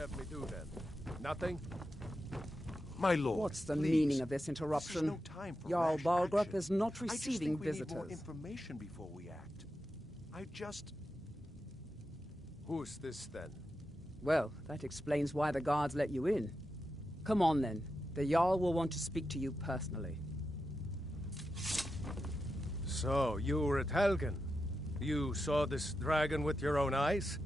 have me do then? Nothing? My lord, What's the please. meaning of this interruption? This is no time for Jarl rash Balgrup action. is not I just receiving think we visitors. need more information before we act. Who's this then? Well, that explains why the guards let you in. Come on then. The Jarl will want to speak to you personally. So, you were at Helgen. You saw this dragon with your own eyes?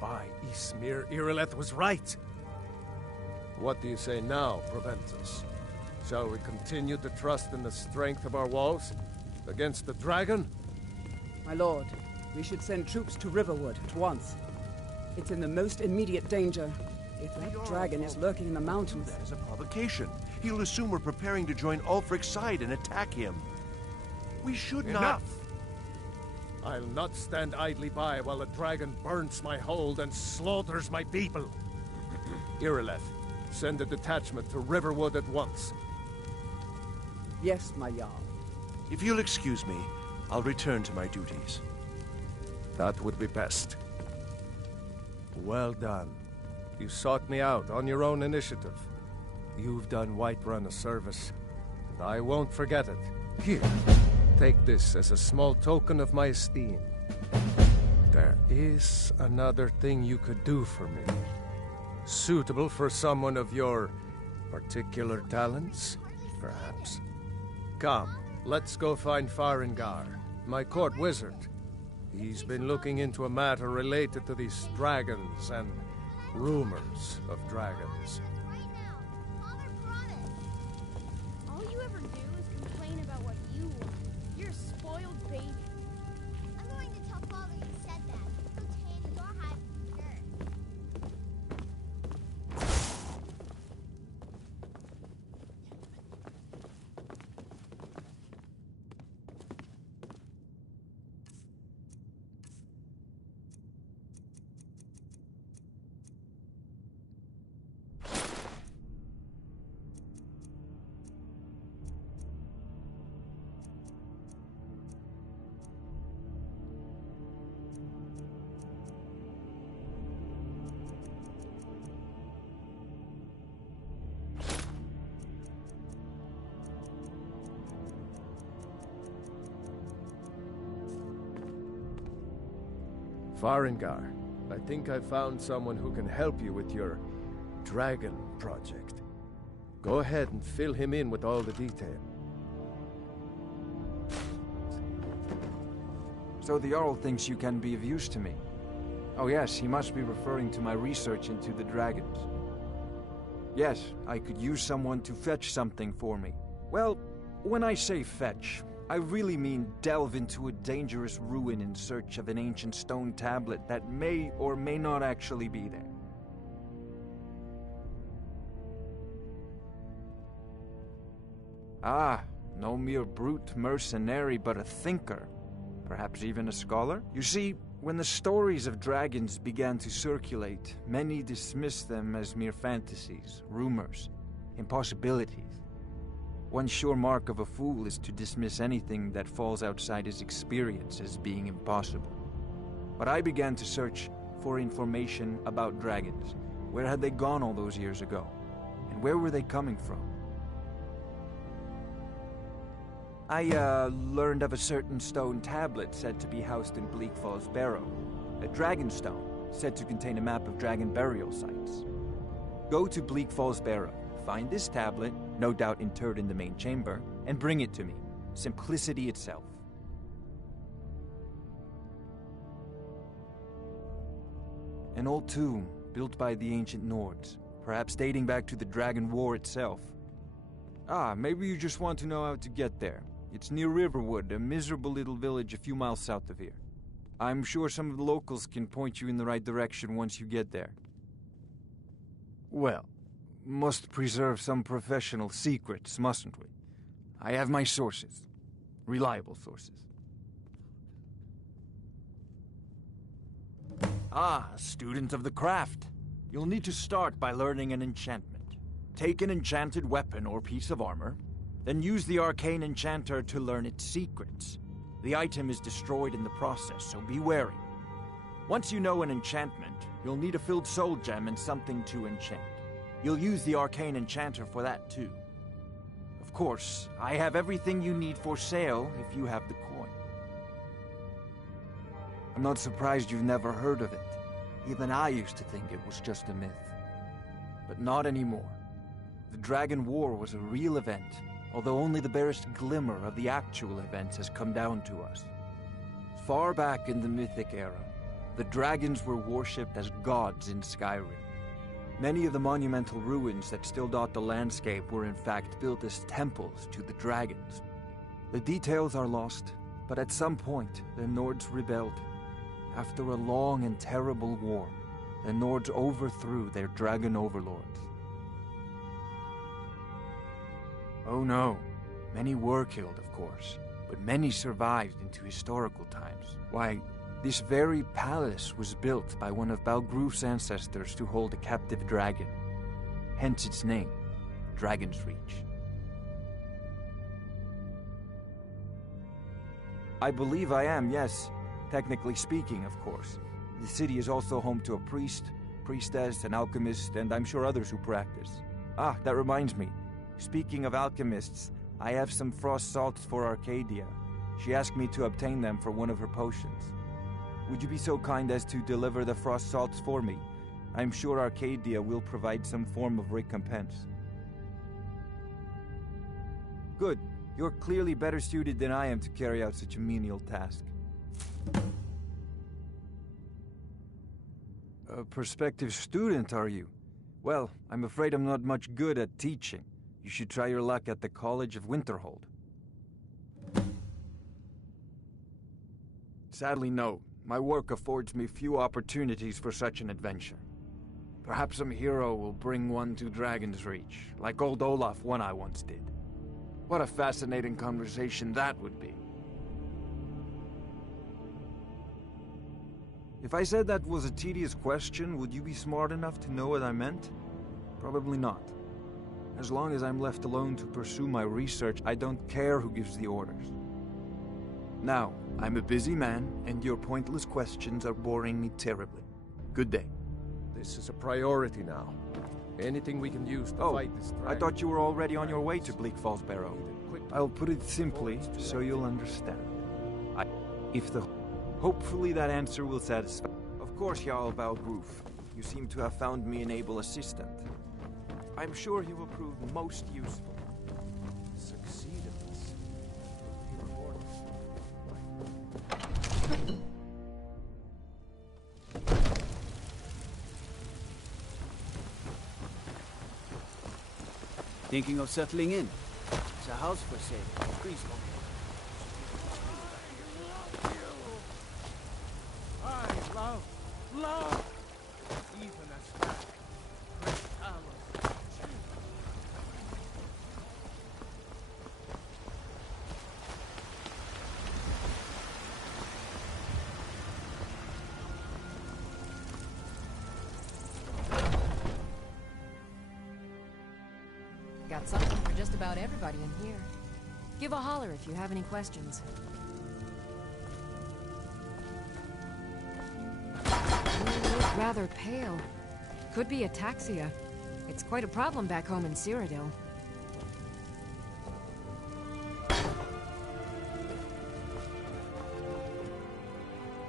By Ysmir, Irileth was right. What do you say now, Proventus? Shall we continue to trust in the strength of our walls against the dragon? My lord, we should send troops to Riverwood at once. It's in the most immediate danger. If that dragon is lurking in the mountains... That is a provocation. He'll assume we're preparing to join Ulfric's side and attack him. We should not... Enough! I'll not stand idly by while the dragon burns my hold and slaughters my people. Irileth, send a detachment to Riverwood at once. Yes, my Jarl. If you'll excuse me, I'll return to my duties. That would be best. Well done. You sought me out on your own initiative. You've done Whiterun a service, and I won't forget it. Here, take this as a small token of my esteem. There is another thing you could do for me. Suitable for someone of your particular talents, perhaps. Come, let's go find Farengar, my court wizard. He's been looking into a matter related to these dragons and rumors of dragons. Right now. Father promised. All you ever do is complain about what you want. You're a spoiled baby. I'm going to tell Father you said that. So tan your hide from dirt. Farengar, I think I found someone who can help you with your dragon project. Go ahead and fill him in with all the detail. So the Jarl thinks you can be of use to me. Oh yes, he must be referring to my research into the dragons. Yes, I could use someone to fetch something for me. Well, when I say fetch, I really mean delve into a dangerous ruin in search of an ancient stone tablet that may or may not actually be there. Ah, no mere brute mercenary, but a thinker. Perhaps even a scholar? You see, when the stories of dragons began to circulate, many dismissed them as mere fantasies, rumors, impossibilities. One sure mark of a fool is to dismiss anything that falls outside his experience as being impossible. But I began to search for information about dragons. Where had they gone all those years ago? And where were they coming from? I learned of a certain stone tablet said to be housed in Bleak Falls Barrow. A dragon stone, said to contain a map of dragon burial sites. Go to Bleak Falls Barrow, find this tablet, no doubt interred in the main chamber, and bring it to me. Simplicity itself. An old tomb, built by the ancient Nords, perhaps dating back to the Dragon War itself. Ah, maybe you just want to know how to get there. It's near Riverwood, a miserable little village a few miles south of here. I'm sure some of the locals can point you in the right direction once you get there. Well, must preserve some professional secrets, mustn't we? I have my sources. Reliable sources. Ah, a student of the craft. You'll need to start by learning an enchantment. Take an enchanted weapon or piece of armor, then use the arcane enchanter to learn its secrets. The item is destroyed in the process, so be wary. Once you know an enchantment, you'll need a filled soul gem and something to enchant. You'll use the arcane enchanter for that too. Of course, I have everything you need for sale if you have the coin. I'm not surprised you've never heard of it. Even I used to think it was just a myth. But not anymore. The Dragon War was a real event, although only the barest glimmer of the actual events has come down to us. Far back in the Mythic era, the dragons were worshipped as gods in Skyrim. Many of the monumental ruins that still dot the landscape were in fact built as temples to the dragons. The details are lost, but at some point, the Nords rebelled. After a long and terrible war, the Nords overthrew their dragon overlords. Oh no, many were killed, of course, but many survived into historical times. Why, this very palace was built by one of Balgruf's ancestors to hold a captive dragon. Hence its name, Dragon's Reach. I believe I am, yes. Technically speaking, of course. The city is also home to a priest, priestess, an alchemist, and I'm sure others who practice. Ah, that reminds me. Speaking of alchemists, I have some frost salts for Arcadia. She asked me to obtain them for one of her potions. Would you be so kind as to deliver the frost salts for me? I'm sure Arcadia will provide some form of recompense. Good. You're clearly better suited than I am to carry out such a menial task. A prospective student, are you? Well, I'm afraid I'm not much good at teaching. You should try your luck at the College of Winterhold. Sadly, no. My work affords me few opportunities for such an adventure. Perhaps some hero will bring one to Dragon's Reach, like old Olaf one I once did. What a fascinating conversation that would be. If I said that was a tedious question, would you be smart enough to know what I meant? Probably not. As long as I'm left alone to pursue my research, I don't care who gives the orders. Now, I'm a busy man, and your pointless questions are boring me terribly. Good day. This is a priority now. Anything we can use to fight this dragon. I thought you were already on your way to Bleak Falls Barrow. I'll put it simply, so you'll understand. Hopefully that answer will satisfy. Of course, Jarl Balgruf. You seem to have found me an able assistant. I'm sure he will prove most useful. Succeed in this. Thinking of settling in? It's a house for sale. Please don't. I love, even as that great talent. Got something for just about everybody in here. Give a holler if you have any questions. You look rather pale. Could be ataxia. It's quite a problem back home in Cyrodiil.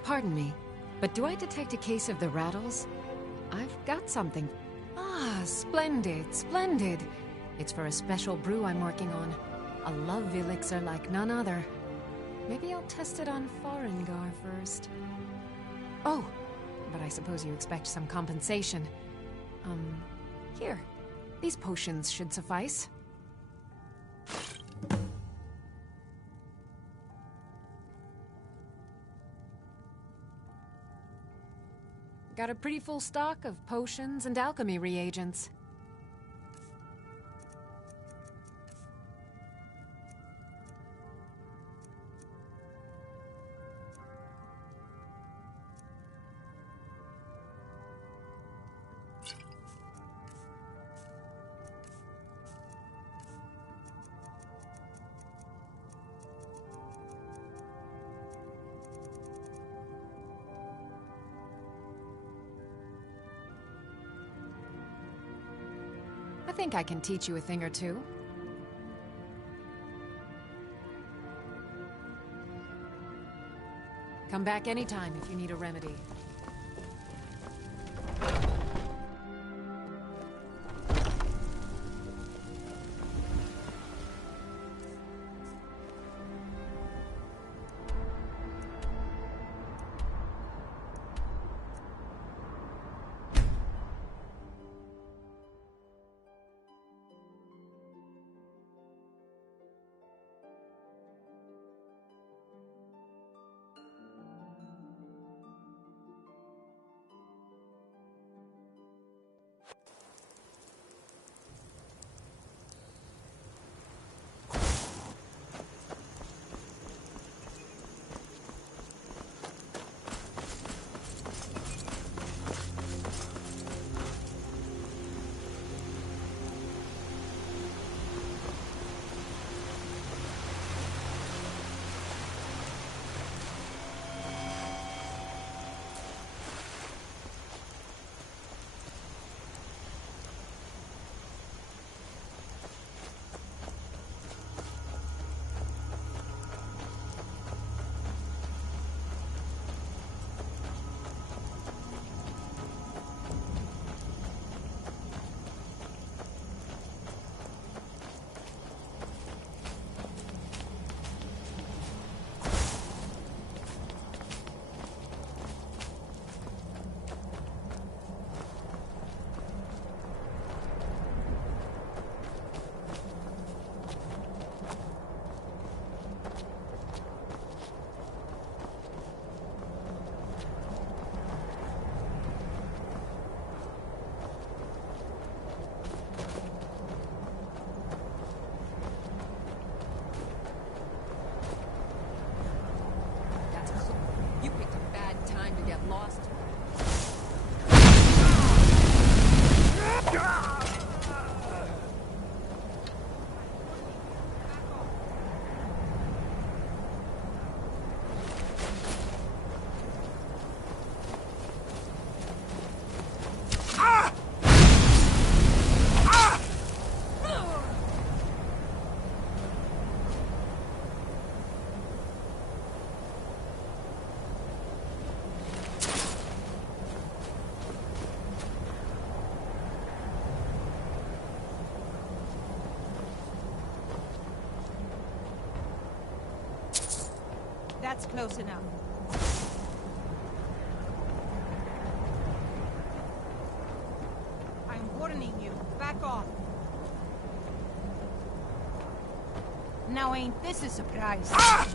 Pardon me, but do I detect a case of the rattles? I've got something. Ah, splendid, splendid. It's for a special brew I'm working on. A love elixir like none other. Maybe I'll test it on Farengar first. Oh, but I suppose you expect some compensation. Here. These potions should suffice. Got a pretty full stock of potions and alchemy reagents. think I can teach you a thing or two. Come back anytime if you need a remedy. That's close enough. I'm warning you. Back off. Now ain't this a surprise? Ah!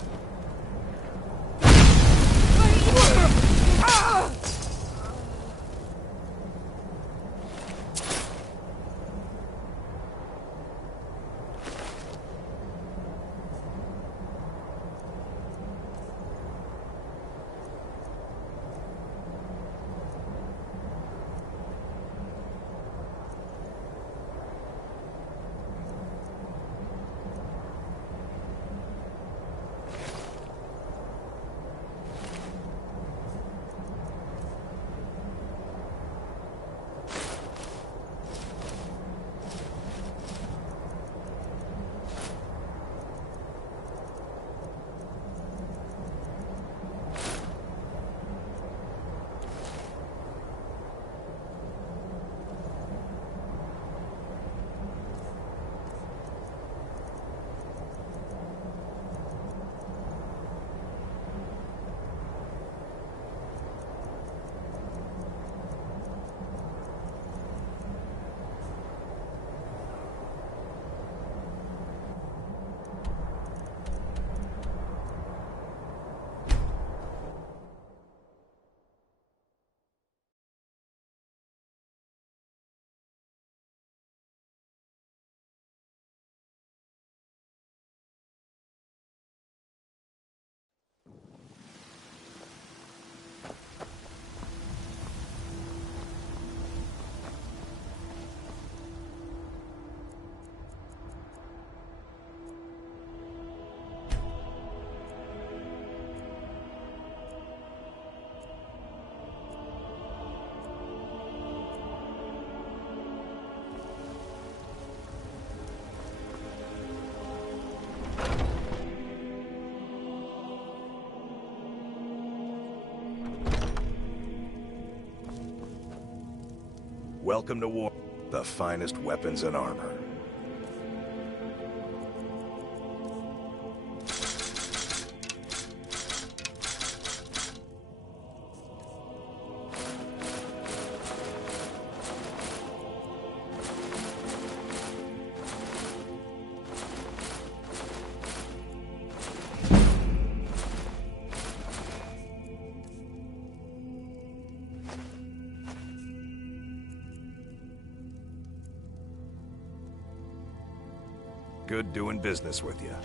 Welcome to war. The finest weapons and armor. Good doing business with you.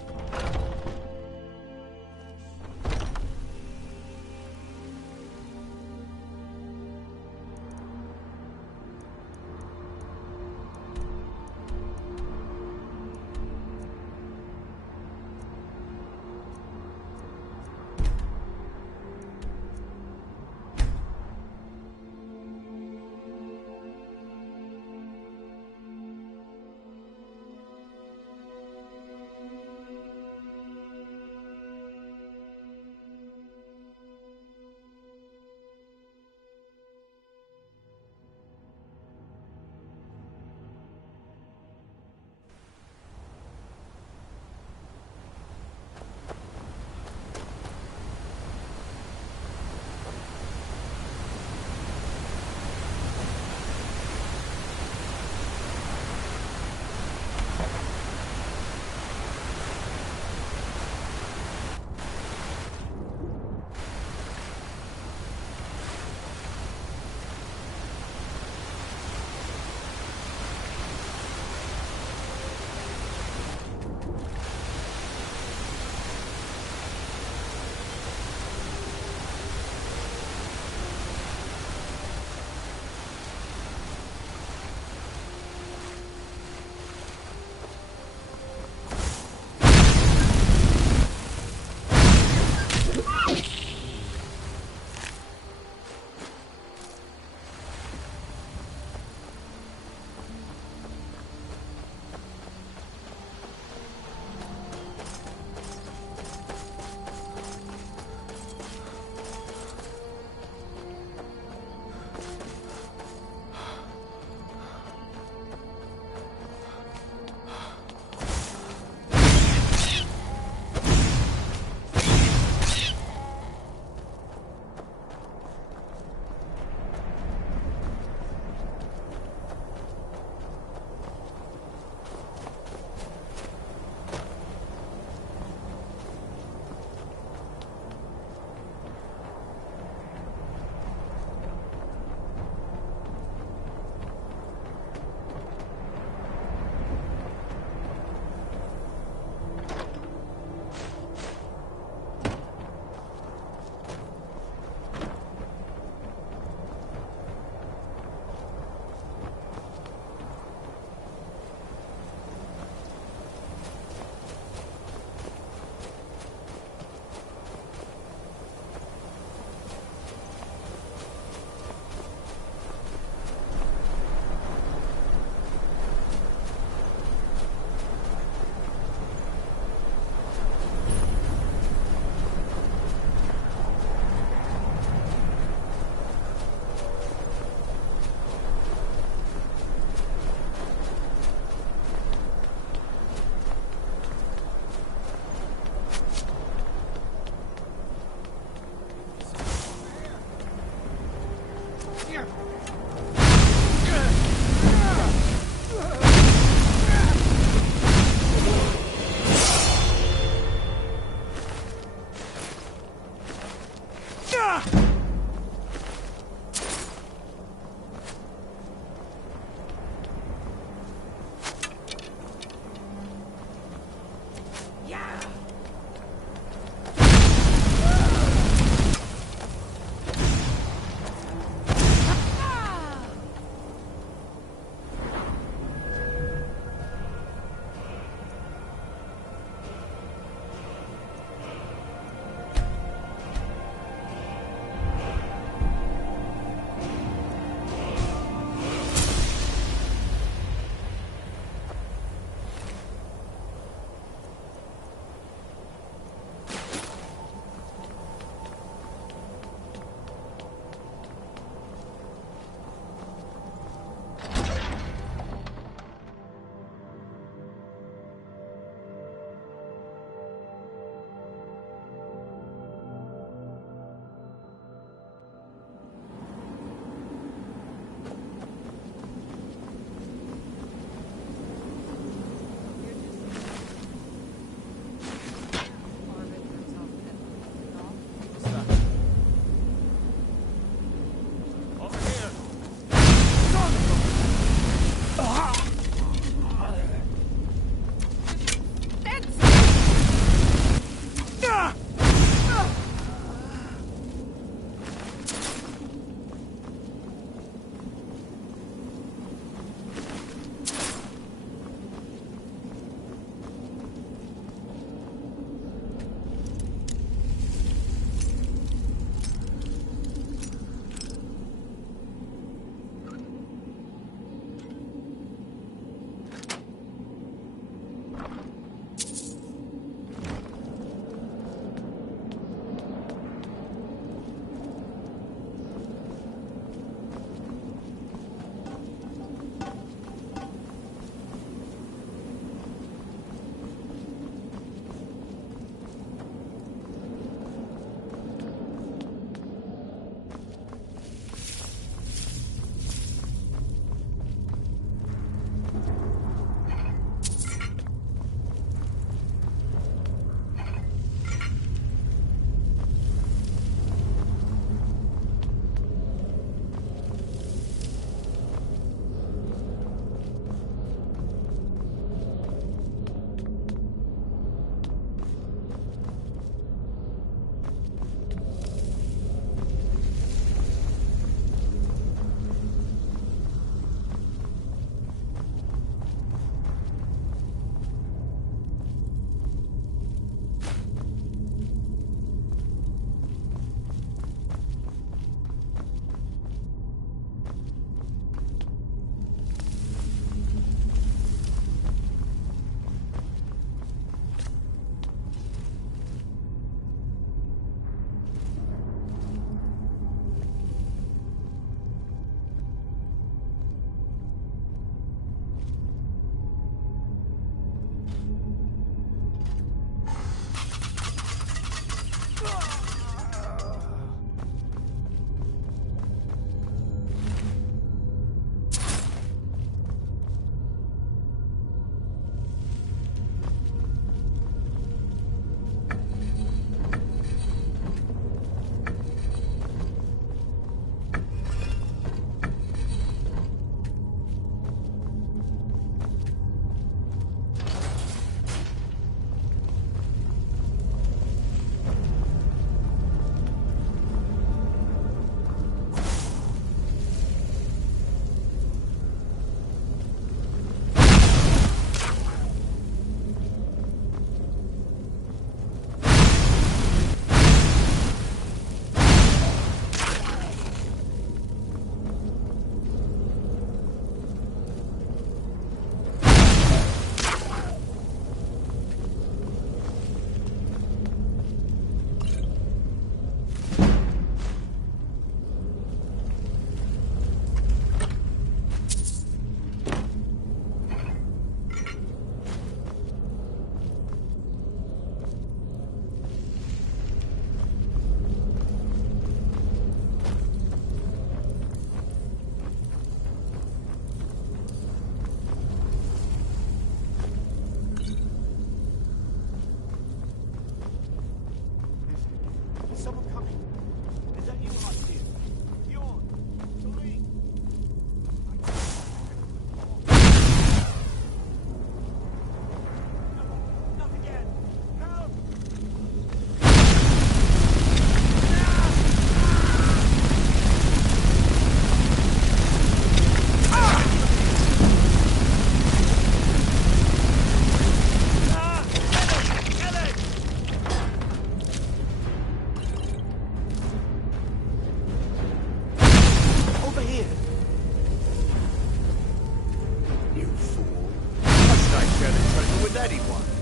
with anyone.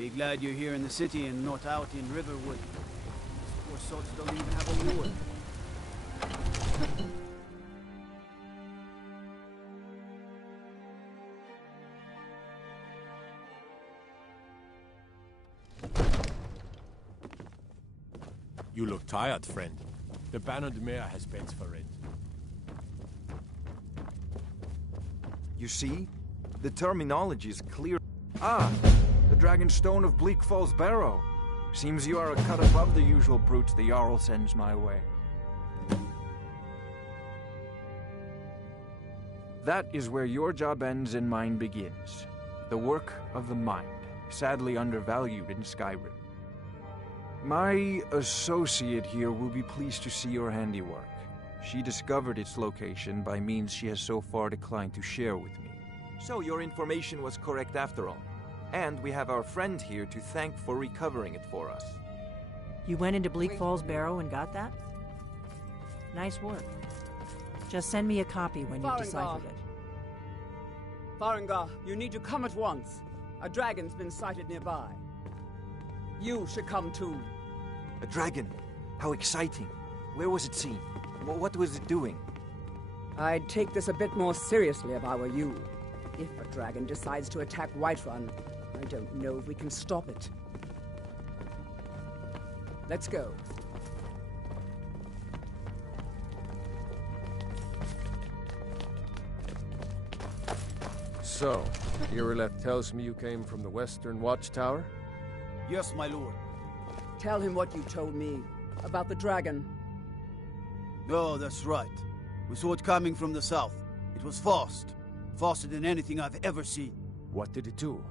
Be glad you're here in the city and not out in Riverwood. These poor sods don't even have a war. You look tired, friend. The bannered mare has beds for rent. You see? The terminology is clear. Ah! The Dragonstone of Bleak Falls Barrow. Seems you are a cut above the usual brutes the Jarl sends my way. That is where your job ends and mine begins. The work of the mind, sadly undervalued in Skyrim. My associate here will be pleased to see your handiwork. She discovered its location by means she has so far declined to share with me. So your information was correct after all. And we have our friend here to thank for recovering it for us. You went into Bleak Falls Barrow and got that? Nice work. Just send me a copy when you've deciphered it. Farengar, you need to come at once. A dragon's been sighted nearby. You should come too. A dragon? How exciting. Where was it seen? What was it doing? I'd take this a bit more seriously if I were you. If a dragon decides to attack Whiterun, I don't know if we can stop it. Let's go. So, Irileth tells me you came from the Western Watchtower? Yes, my lord. Tell him what you told me about the dragon. Oh, that's right. We saw it coming from the south. It was fast. Faster than anything I've ever seen. What did it do?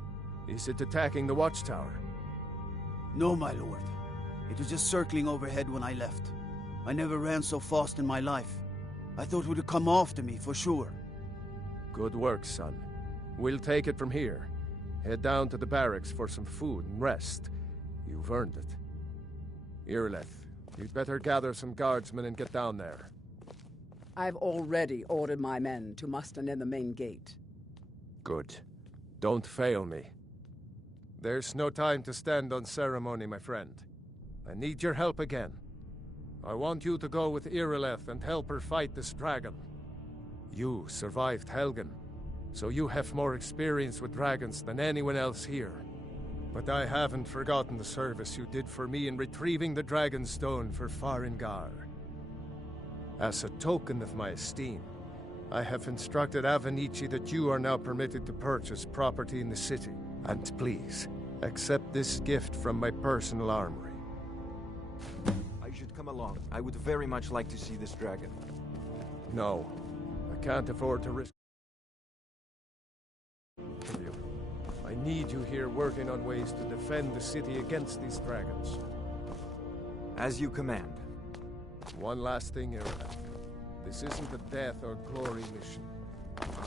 Is it attacking the Watchtower? No, my lord. It was just circling overhead when I left. I never ran so fast in my life. I thought it would come after me, for sure. Good work, son. We'll take it from here. Head down to the barracks for some food and rest. You've earned it. Irileth, you'd better gather some guardsmen and get down there. I've already ordered my men to muster near the main gate. Good. Don't fail me. There's no time to stand on ceremony, my friend. I need your help again. I want you to go with Irileth and help her fight this dragon. You survived Helgen, so you have more experience with dragons than anyone else here. But I haven't forgotten the service you did for me in retrieving the Dragonstone for Farengar. As a token of my esteem, I have instructed Avenici that you are now permitted to purchase property in the city. And please, accept this gift from my personal armory. I should come along. I would very much like to see this dragon. No, I can't afford to risk you. I need you here working on ways to defend the city against these dragons. As you command. One last thing, Irileth. This isn't a death or glory mission.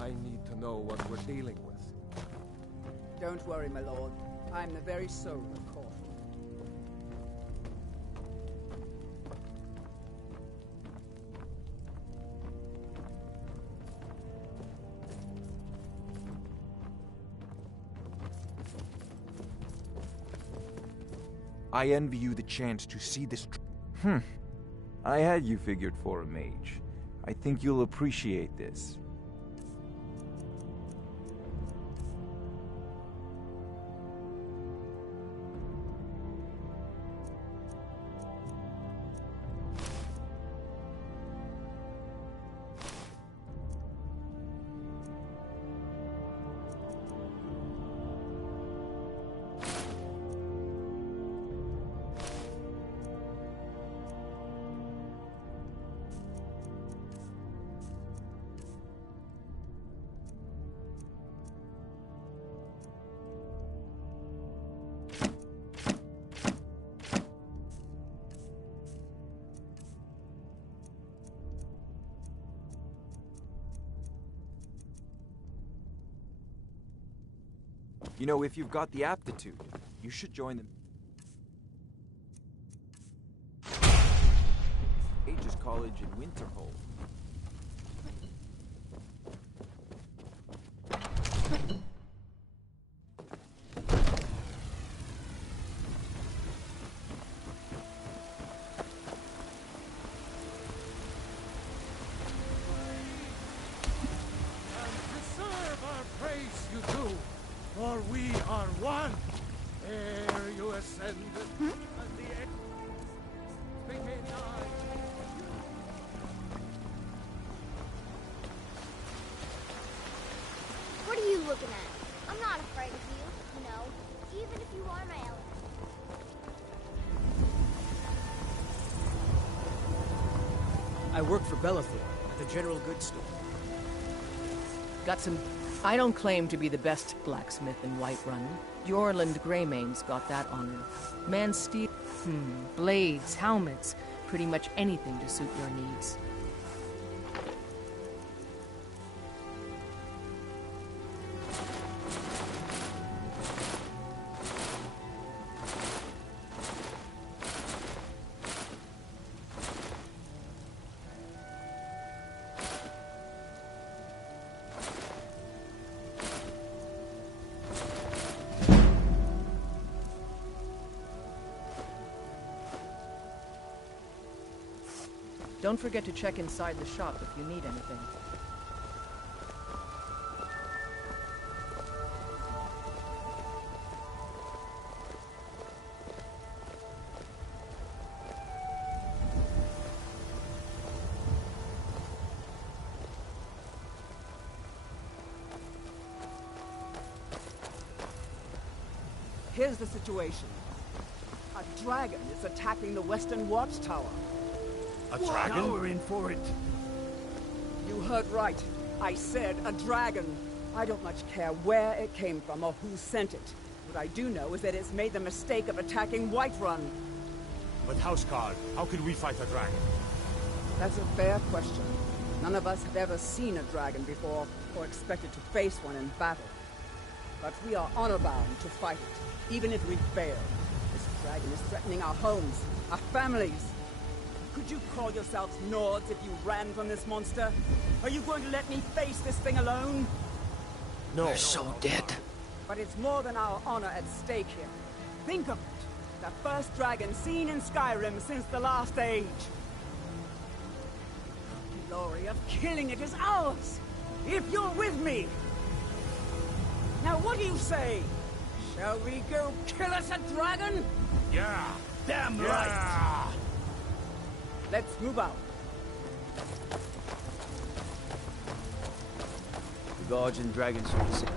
I need to know what we're dealing with. Don't worry, my lord. I'm the very soul of caution. I envy you the chance to see this. I had you figured for a mage. I think you'll appreciate this. You know, if you've got the aptitude, you should join them. Aegis College in Winterhold. looking at? I'm not afraid of you, you know, even if you are my element. I work for Bellathor at the general goods store. Got some... I don't claim to be the best blacksmith in Whiterun. Jorland Greymane's got that honor. Man steel... blades, helmets, pretty much anything to suit your needs. Don't forget to check inside the shop if you need anything. Here's the situation. A dragon is attacking the Western Watchtower. A dragon? Now we're in for it. You heard right. I said a dragon. I don't much care where it came from or who sent it. What I do know is that it's made the mistake of attacking Whiterun. But Housecarl, how could we fight a dragon? That's a fair question. None of us have ever seen a dragon before, or expected to face one in battle. But we are honor-bound to fight it, even if we fail. This dragon is threatening our homes, our families. Could you call yourselves Nords if you ran from this monster? Are you going to let me face this thing alone? No. We're so dead. But it's more than our honor at stake here. Think of it. The first dragon seen in Skyrim since the last age. The glory of killing it is ours, if you're with me. Now what do you say? Shall we go kill us a dragon? Yeah! Damn Yeah. right! Let's move out. The gods and dragons are the same.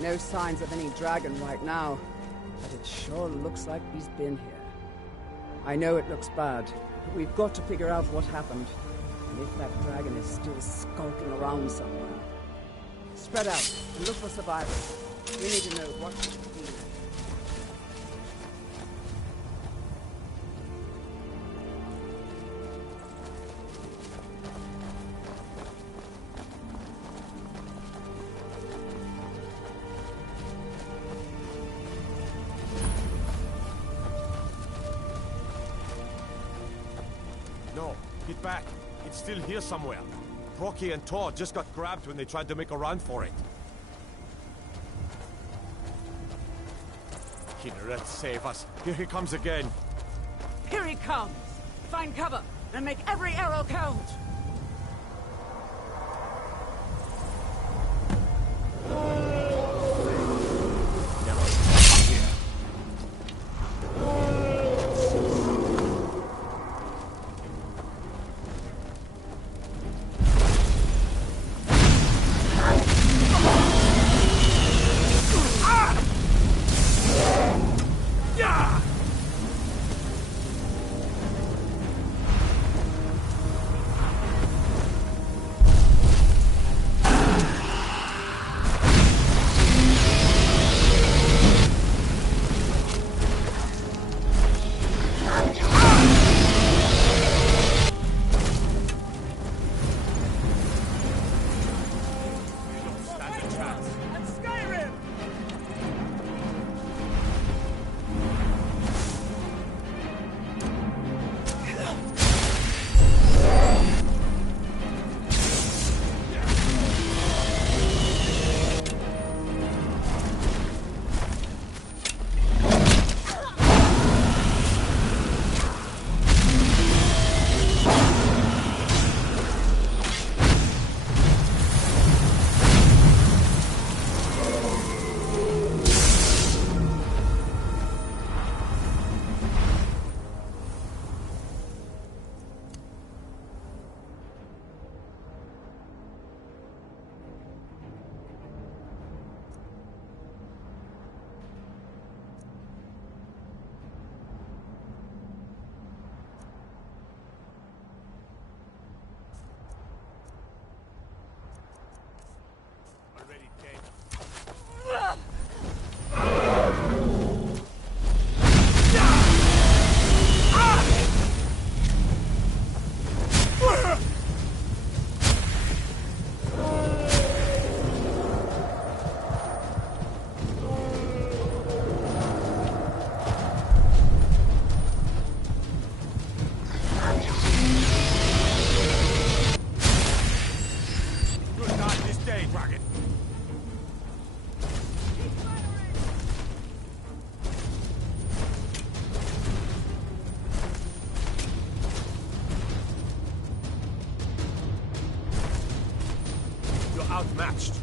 No signs of any dragon right now, but it sure looks like he's been here. I know it looks bad, but we've got to figure out what happened, and if that dragon is still skulking around somewhere. Spread out and look for survivors. We need to know what to do. it back. It's still here somewhere. Rocky and Todd just got grabbed when they tried to make a run for it. Kinneret, save us. Here he comes again. Here he comes! Find cover, and make every arrow count! Skyrim! Outmatched.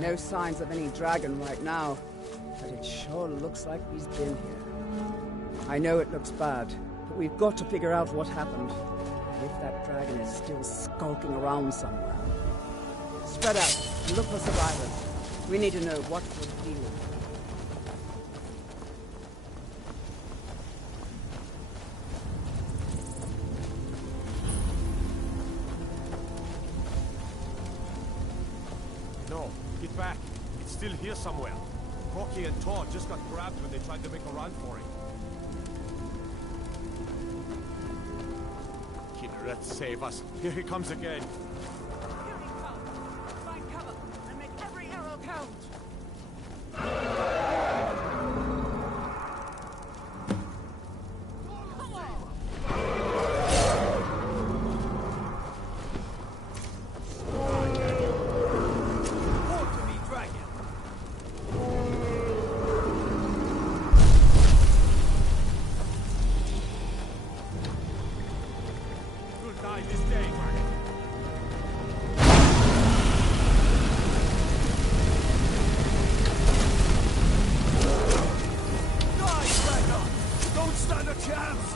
No signs of any dragon right now, but it sure looks like he's been here. I know it looks bad, but we've got to figure out what happened. And if that dragon is still skulking around somewhere. Spread out and look for survivors. We need to know what we're dealing with. No, get back. It's still here somewhere. Rocky and Todd just got grabbed when they tried to make a run for it. Kynareth, save us. Here he comes again. Here he comes. Find cover and make every arrow count. Come on! Report to me, dragon. You'll die this day, dragon. Die, dragon! Don't stand a chance!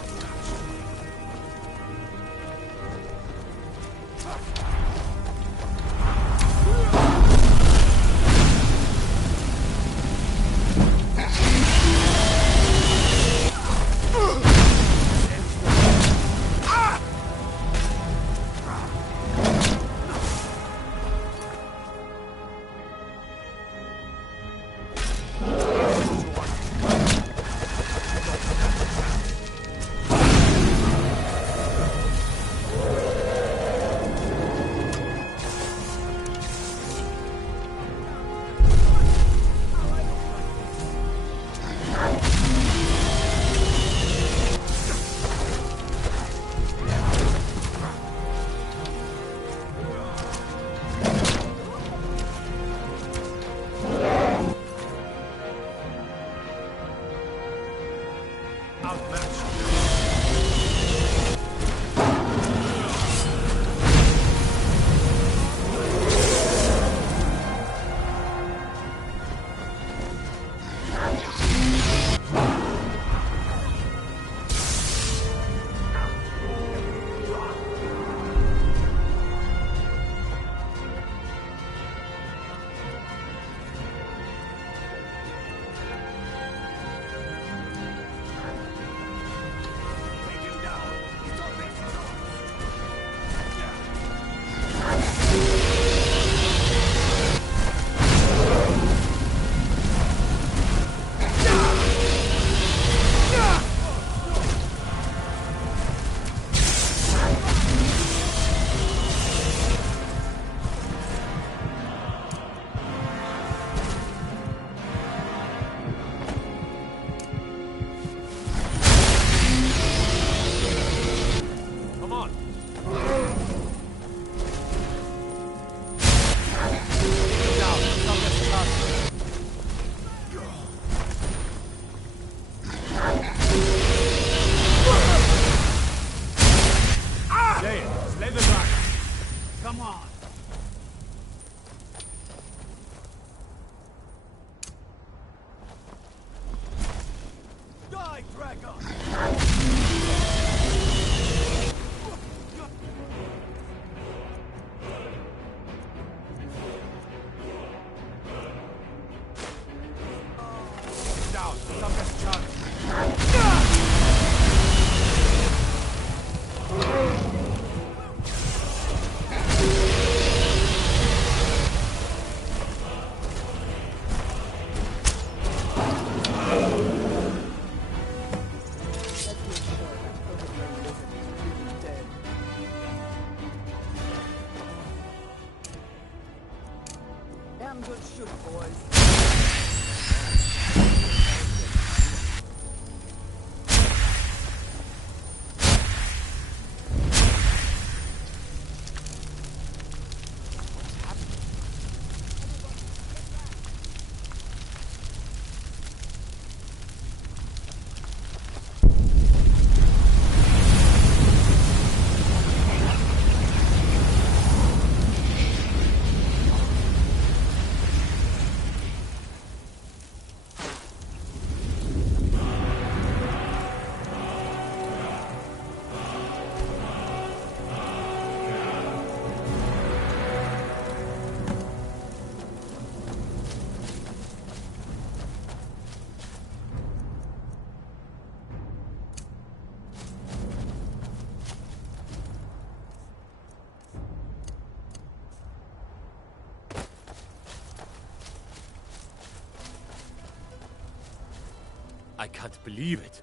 I can't believe it.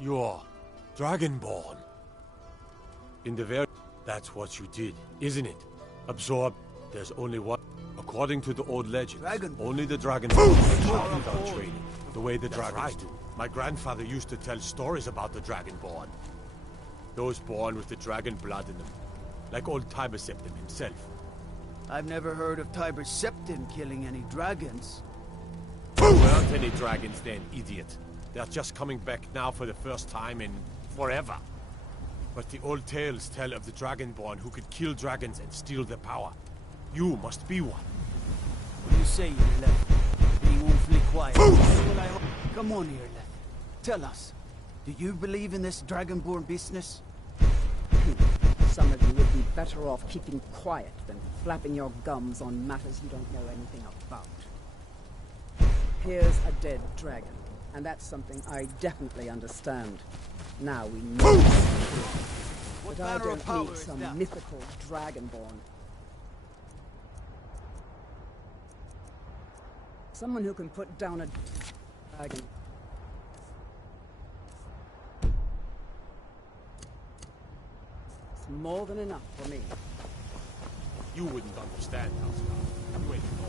You're Dragonborn. In the very... That's what you did, isn't it? Absorb. There's only one. According to the old legends, only the Dragonborn can without training, the way the dragons do. My grandfather used to tell stories about the Dragonborn. Those born with the dragon blood in them. Like old Tiber Septim himself. I've never heard of Tiber Septim killing any dragons. There weren't any dragons then, idiot. They're just coming back now for the first time in forever. But the old tales tell of the Dragonborn who could kill dragons and steal their power. You must be one. What do you say, Irleth? Being awfully quiet. Come on, Irleth. Tell us. Do you believe in this Dragonborn business? Some of you would be better off keeping quiet than flapping your gums on matters you don't know anything about. Here's a dead dragon, and that's something I definitely understand. Now we know it's true. But I don't need some mythical Dragonborn. Someone who can put down a dragon. It's more than enough for me. You wouldn't understand, Housecarl. You ain't know.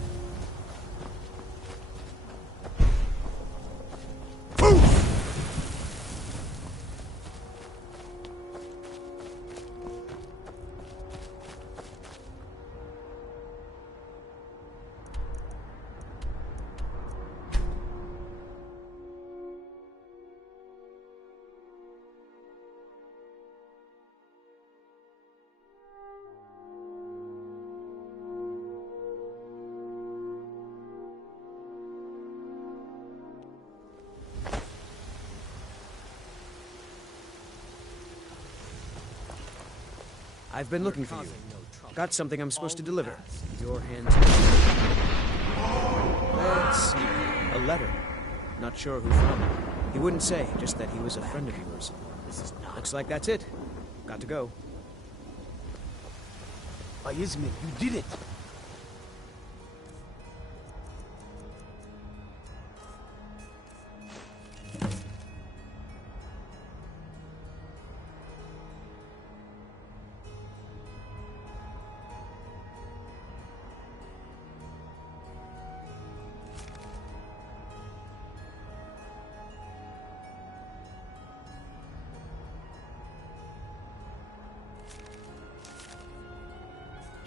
I've been looking for you. Got something I'm supposed to deliver. Your hands. Let's see. A letter. Not sure who from. He wouldn't say, just that he was a friend of yours. Looks like that's it. Got to go. Ismet, you did it!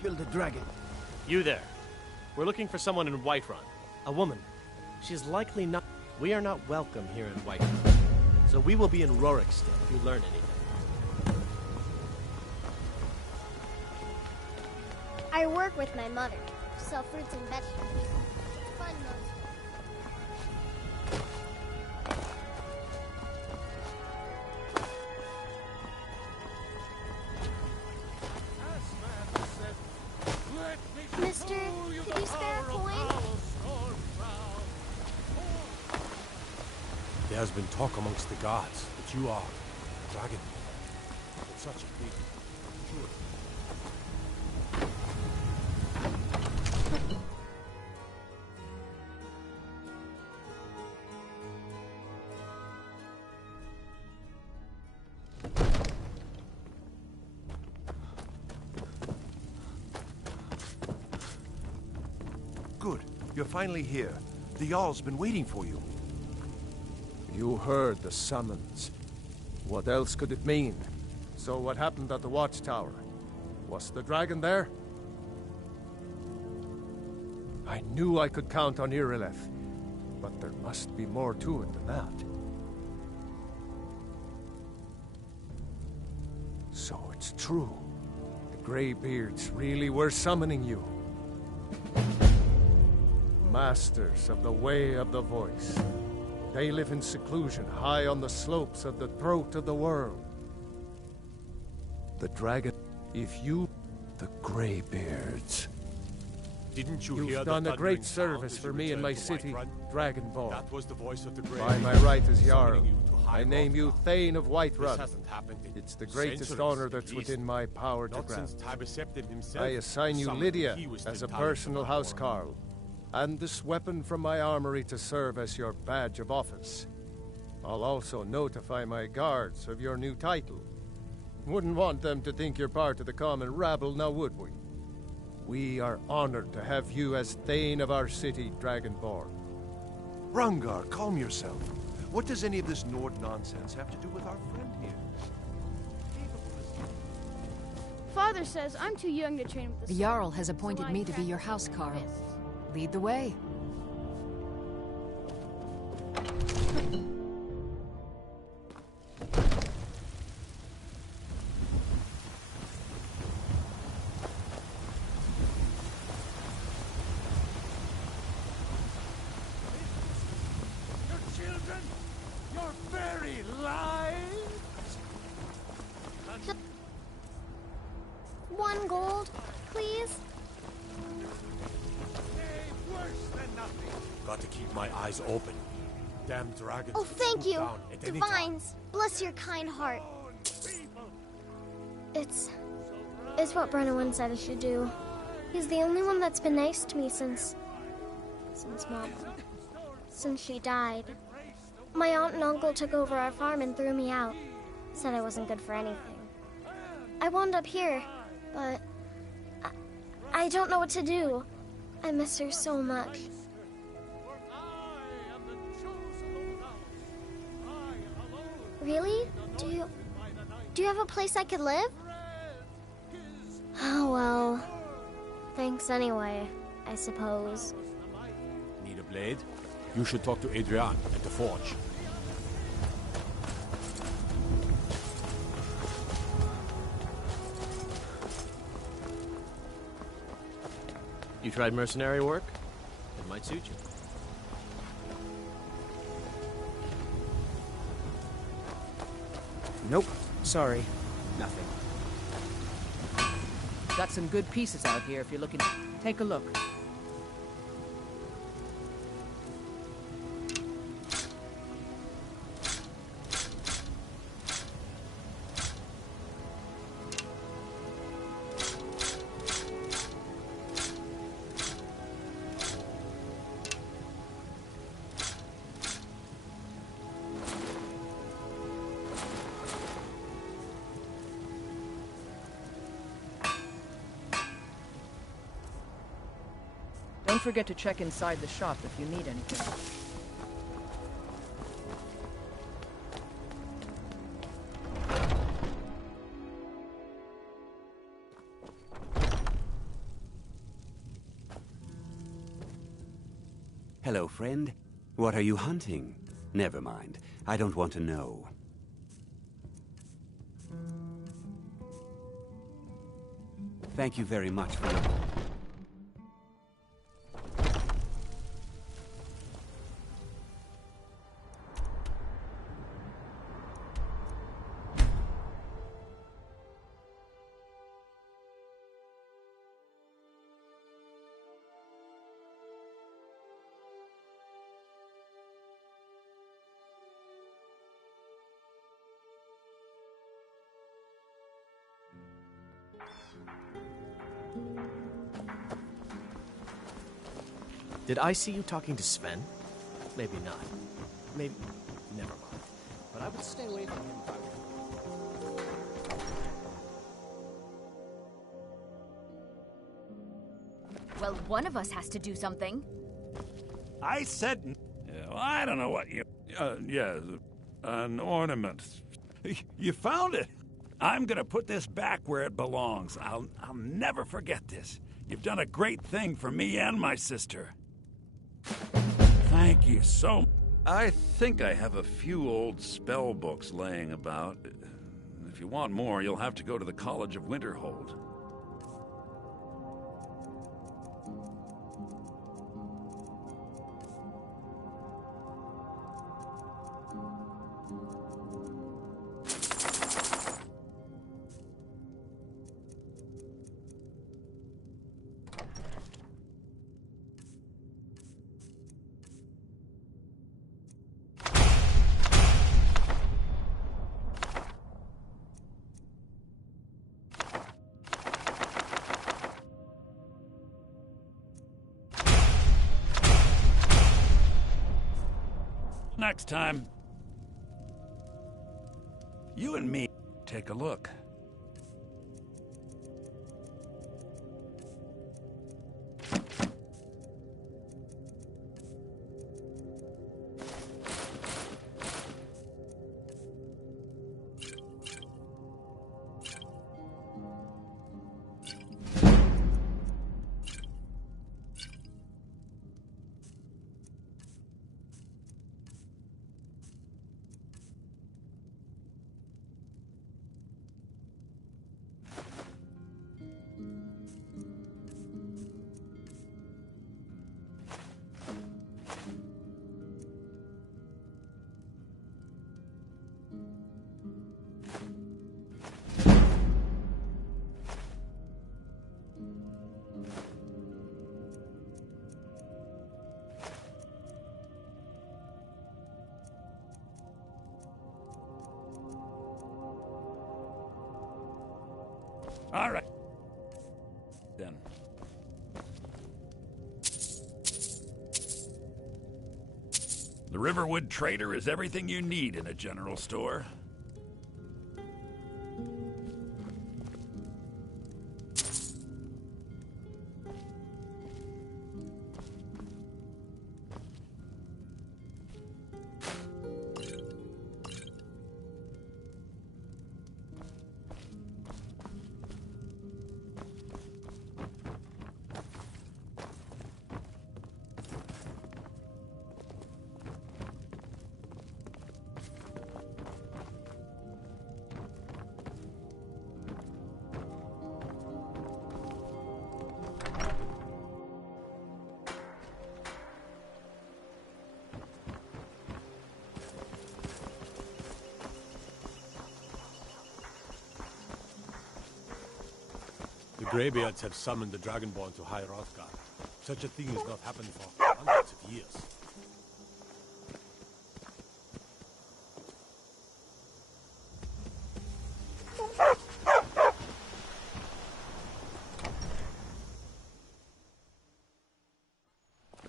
Kill the dragon. You there. We're looking for someone in Whiterun. A woman. She's likely not... We are not welcome here in Whiterun. So we will be in Rorikstead if you learn anything. I work with my mother. Sell fruits and vegetables. It's fun though. Mister, could you spare a coin? There has been talk amongst the gods that you are dragon. It's such a big truth. Good. You're finally here. The Jarl's been waiting for you. You heard the summons. What else could it mean? So what happened at the watchtower? Was the dragon there? I knew I could count on Irileth, but there must be more to it than that. So it's true. The Greybeards really were summoning you. Masters of the Way of the Voice. They live in seclusion, high on the slopes of the throat of the world. The dragon, if you... the Greybeards. Didn't you You've hear done the a great thundering service sound as for you me and returned my to city, Whiterun? Dragonborn. That was the voice of the Grey. By my right as Jarl, Summoning you to high I name you Hrothgar. Thane of This Whiterun. hasn't happened in It's the greatest centuries, honor at that's least. within my power to Not grant. since Tiber Septim himself I assign you summoned Lydia he was as still a talented personal enough for her. housecarl, and this weapon from my armory to serve as your badge of office. I'll also notify my guards of your new title. Wouldn't want them to think you're part of the common rabble, now would we? We are honored to have you as Thane of our city, Dragonborn. Rungar, calm yourself. What does any of this Nord nonsense have to do with our friend here? Father says I'm too young to train with The Jarl has appointed me to be your housecarl. Lead the way. One gold, please. Got to keep my eyes open. Damn dragons. Oh, thank swoop you. down at any time. Divines, bless your kind heart. It's what Brennan said I should do. He's the only one that's been nice to me since Mama. Since she died. My aunt and uncle took over our farm and threw me out. Said I wasn't good for anything. I wound up here, but I don't know what to do. I miss her so much. Really? Do you have a place I could live? Oh, well. Thanks anyway, I suppose. Need a blade? You should talk to Adrian at the forge. You tried mercenary work? It might suit you. Nope. Sorry. Nothing. Got some good pieces out here if you're looking. Take a look. Don't forget to check inside the shop if you need anything. Hello, friend. What are you hunting? Never mind. I don't want to know. Thank you very much for your... Did I see you talking to Sven? Maybe not. Maybe... never mind. But I would stay away from him if I were you. Well, one of us has to do something. I said... well, I don't know what you... yeah, an ornament. You found it. I'm gonna put this back where it belongs. I'll never forget this. You've done a great thing for me and my sister. Thank you so much. I think I have a few old spell books laying about. If you want more, you'll have to go to the College of Winterhold. Next time. You and me take a look. All right. Then. The Riverwood Trader is everything you need in a general store. The Greybeards have summoned the Dragonborn to High Hrothgar. Such a thing has not happened for hundreds of years.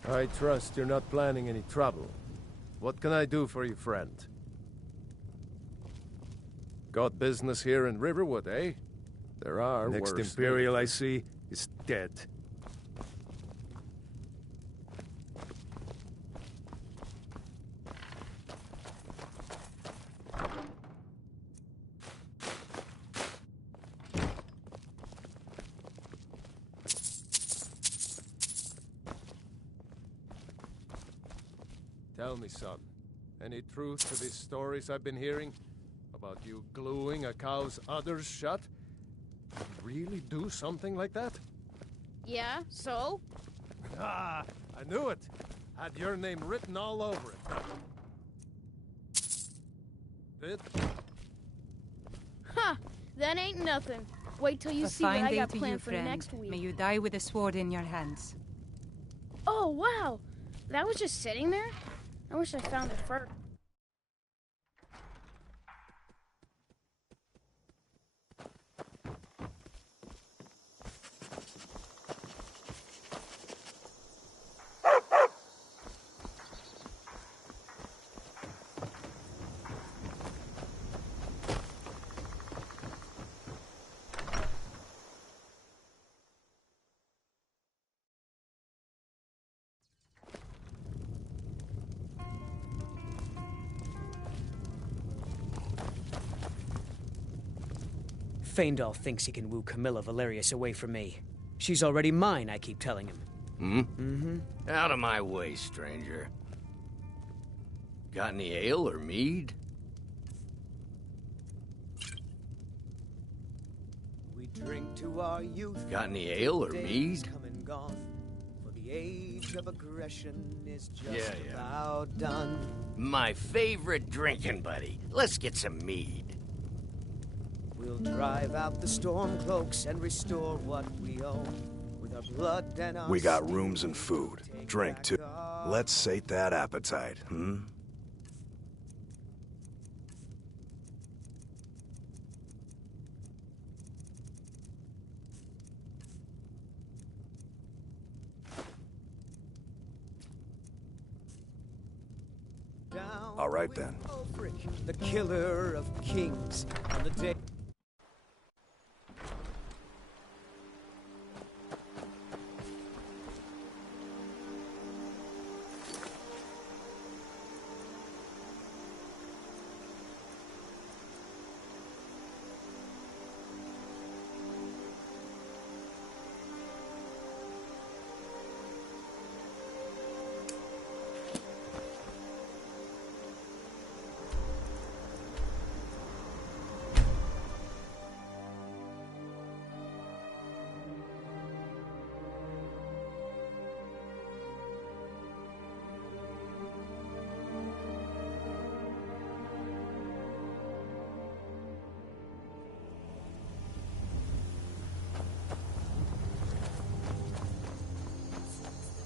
I trust you're not planning any trouble. What can I do for you, friend? Got business here in Riverwood, eh? There are Next worse Imperial I see is dead. Tell me, son, any truth to these stories I've been hearing? About you gluing a cow's udders shut? You really do something like that? Yeah, so? Ah, I knew it. Had your name written all over it. Ha! That ain't nothing. Wait till you A see what fine I day got to planned you, for friend. next week. May you die with a sword in your hands. Oh, wow! That was just sitting there? I wish I found it first. Faendal thinks he can woo Camilla Valerius away from me. She's already mine, I keep telling him. Hmm? Mm-hmm. Out of my way, stranger. Got any ale or mead? We drink to our youth. Got any ale or Days mead? come and gone, for the age of aggression is just Yeah. about done. My favorite drinking buddy. Let's get some mead. We'll drive out the storm cloaks and restore what we own with our blood and our We got rooms and food. Drink, too. Let's sate that appetite, hmm? All right then. The killer of kings on the day.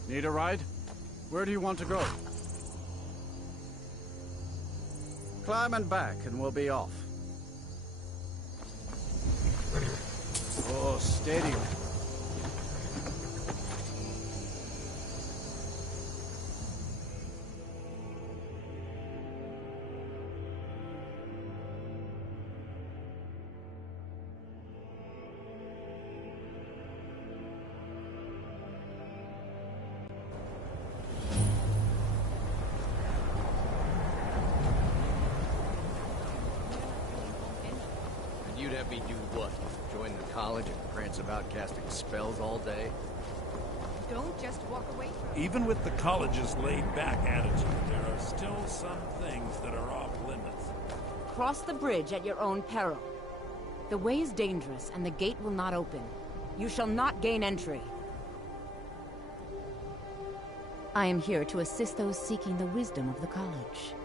Need a ride? Where do you want to go? Climb and back, and we'll be off. Oh, steady. You'd have me do what? Join the college and prance about casting spells all day? Don't just walk away from it. Even with the college's laid-back attitude, there are still some things that are off limits. Cross the bridge at your own peril. The way is dangerous, and the gate will not open. You shall not gain entry. I am here to assist those seeking the wisdom of the college.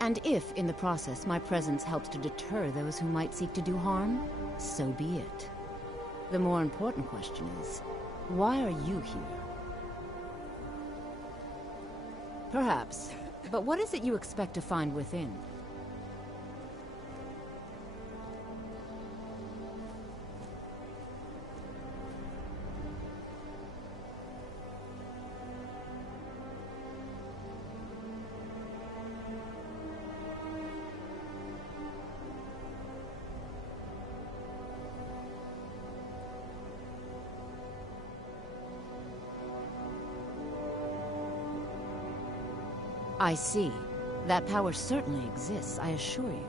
And if, in the process, my presence helps to deter those who might seek to do harm, so be it. The more important question is, why are you here? Perhaps, but what is it you expect to find within? I see. That power certainly exists, I assure you.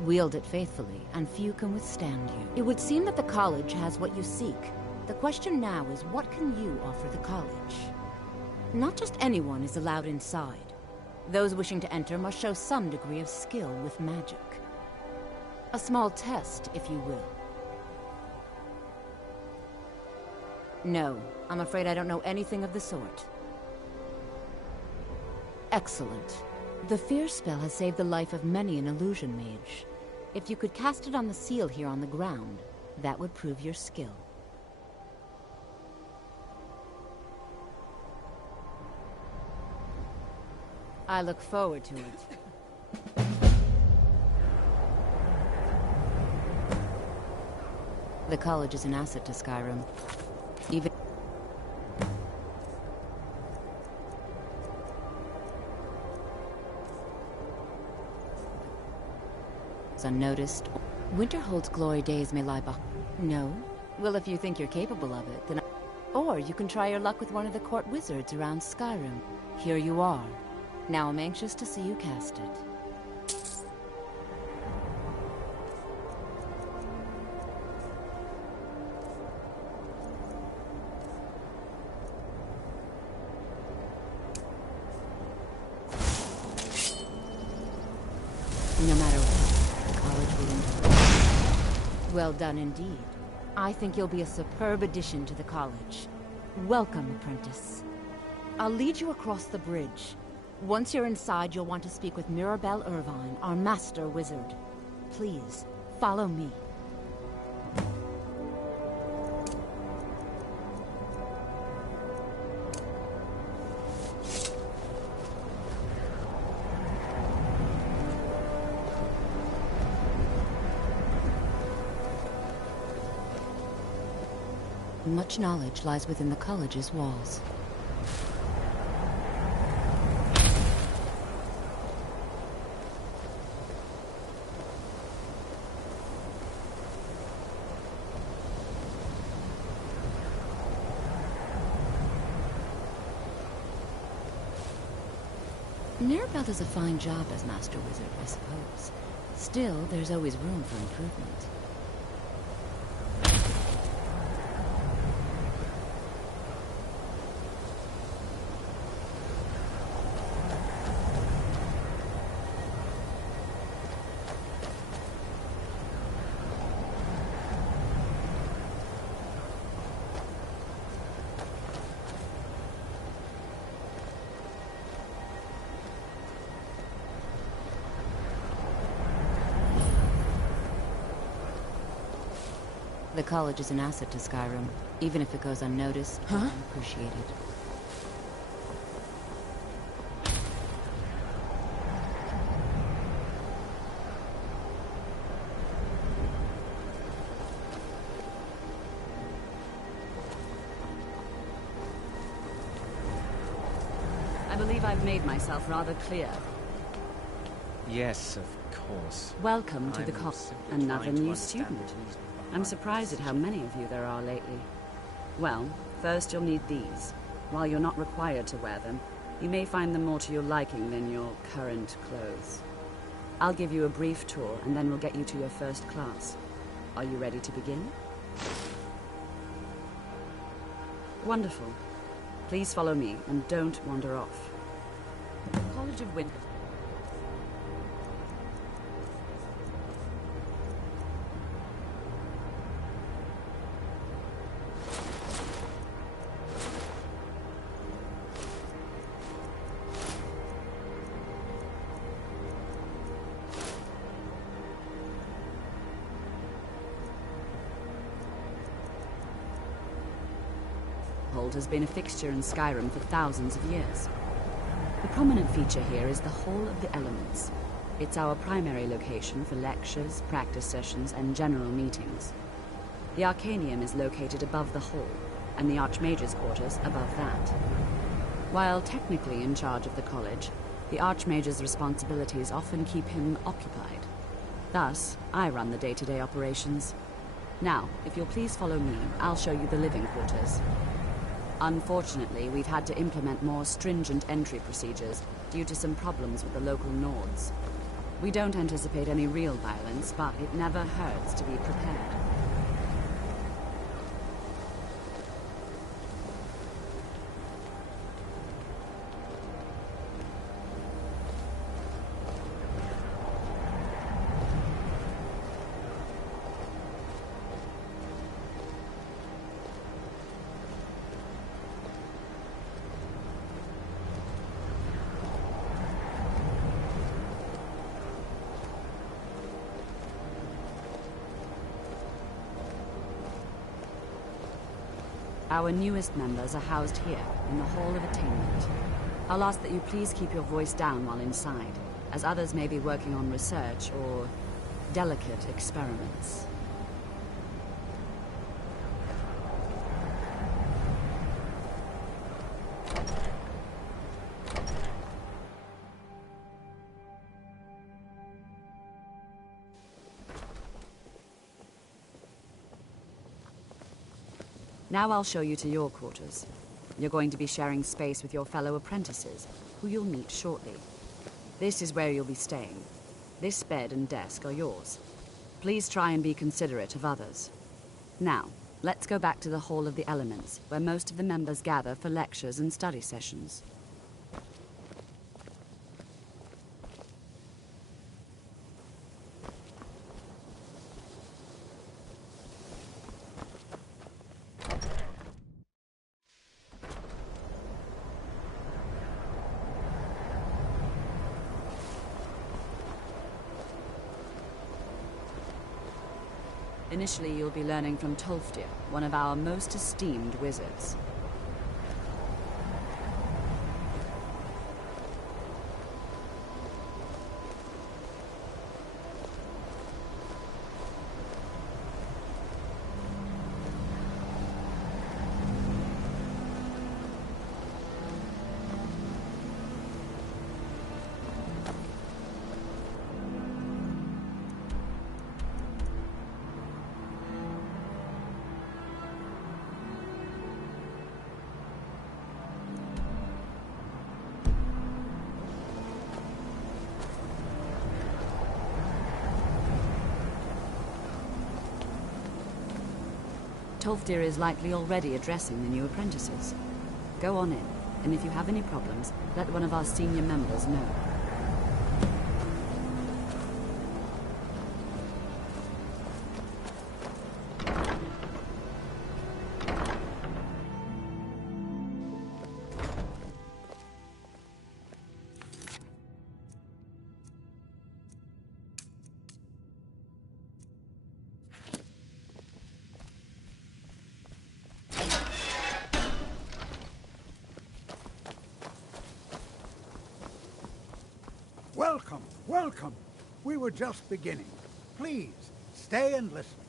Wield it faithfully, and few can withstand you. It would seem that the college has what you seek. The question now is, what can you offer the college? Not just anyone is allowed inside. Those wishing to enter must show some degree of skill with magic. A small test, if you will. No, I'm afraid I don't know anything of the sort. Excellent. The fear spell has saved the life of many an illusion mage. If you could cast it on the seal here on the ground, that would prove your skill. I look forward to it. The college is an asset to Skyrim. Even unnoticed. Winterhold's glory days may lie behind. No? Well, if you think you're capable of it, then... Or you can try your luck with one of the court wizards around Skyrim. Here you are. Now I'm anxious to see you cast it. No matter what, the college will endure. Well done indeed. I think you'll be a superb addition to the college. Welcome, apprentice. I'll lead you across the bridge. Once you're inside, you'll want to speak with Mirabelle Irvine, our master wizard. Please, follow me. Much knowledge lies within the college's walls. Mirabelle does a fine job as Master Wizard, I suppose. Still, there's always room for improvement. The college is an asset to Skyrim, even if it goes unnoticed and unappreciated. I believe I've made myself rather clear. Yes, of course. Welcome to the college. Another new student. I'm surprised at how many of you there are lately. Well, first you'll need these. While you're not required to wear them, you may find them more to your liking than your current clothes. I'll give you a brief tour, and then we'll get you to your first class. Are you ready to begin? Wonderful. Please follow me, and don't wander off. College of Winter. Has been a fixture in Skyrim for thousands of years. The prominent feature here is the Hall of the Elements. It's our primary location for lectures, practice sessions, and general meetings. The Arcanium is located above the hall, and the Archmage's quarters above that. While technically in charge of the college, the Archmage's responsibilities often keep him occupied. Thus, I run the day-to-day operations. Now, if you'll please follow me, I'll show you the living quarters. Unfortunately, we've had to implement more stringent entry procedures due to some problems with the local Nords. We don't anticipate any real violence, but it never hurts to be prepared. Our newest members are housed here, in the Hall of Attainment. I'll ask that you please keep your voice down while inside, as others may be working on research or delicate experiments. Now I'll show you to your quarters. You're going to be sharing space with your fellow apprentices, who you'll meet shortly. This is where you'll be staying. This bed and desk are yours. Please try and be considerate of others. Now, let's go back to the Hall of the Elements, where most of the members gather for lectures and study sessions. Initially, you'll be learning from Tolfdir, one of our most esteemed wizards. Tolfdir is likely already addressing the new apprentices. Go on in, and if you have any problems, let one of our senior members know. Welcome, welcome. We were just beginning. Please, stay and listen.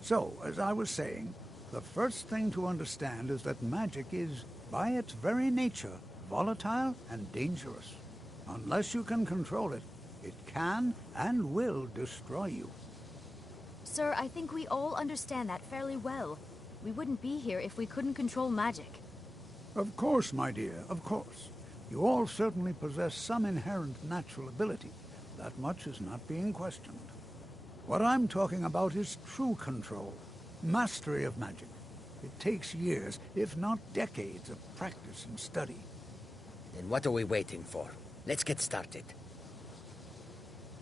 So, as I was saying, the first thing to understand is that magic is, by its very nature, volatile and dangerous. Unless you can control it, it can and will destroy you. Sir, I think we all understand that fairly well. We wouldn't be here if we couldn't control magic. Of course, my dear, of course. You all certainly possess some inherent natural ability. That much is not being questioned. What I'm talking about is true control, mastery of magic. It takes years, if not decades, of practice and study. Then what are we waiting for? Let's get started.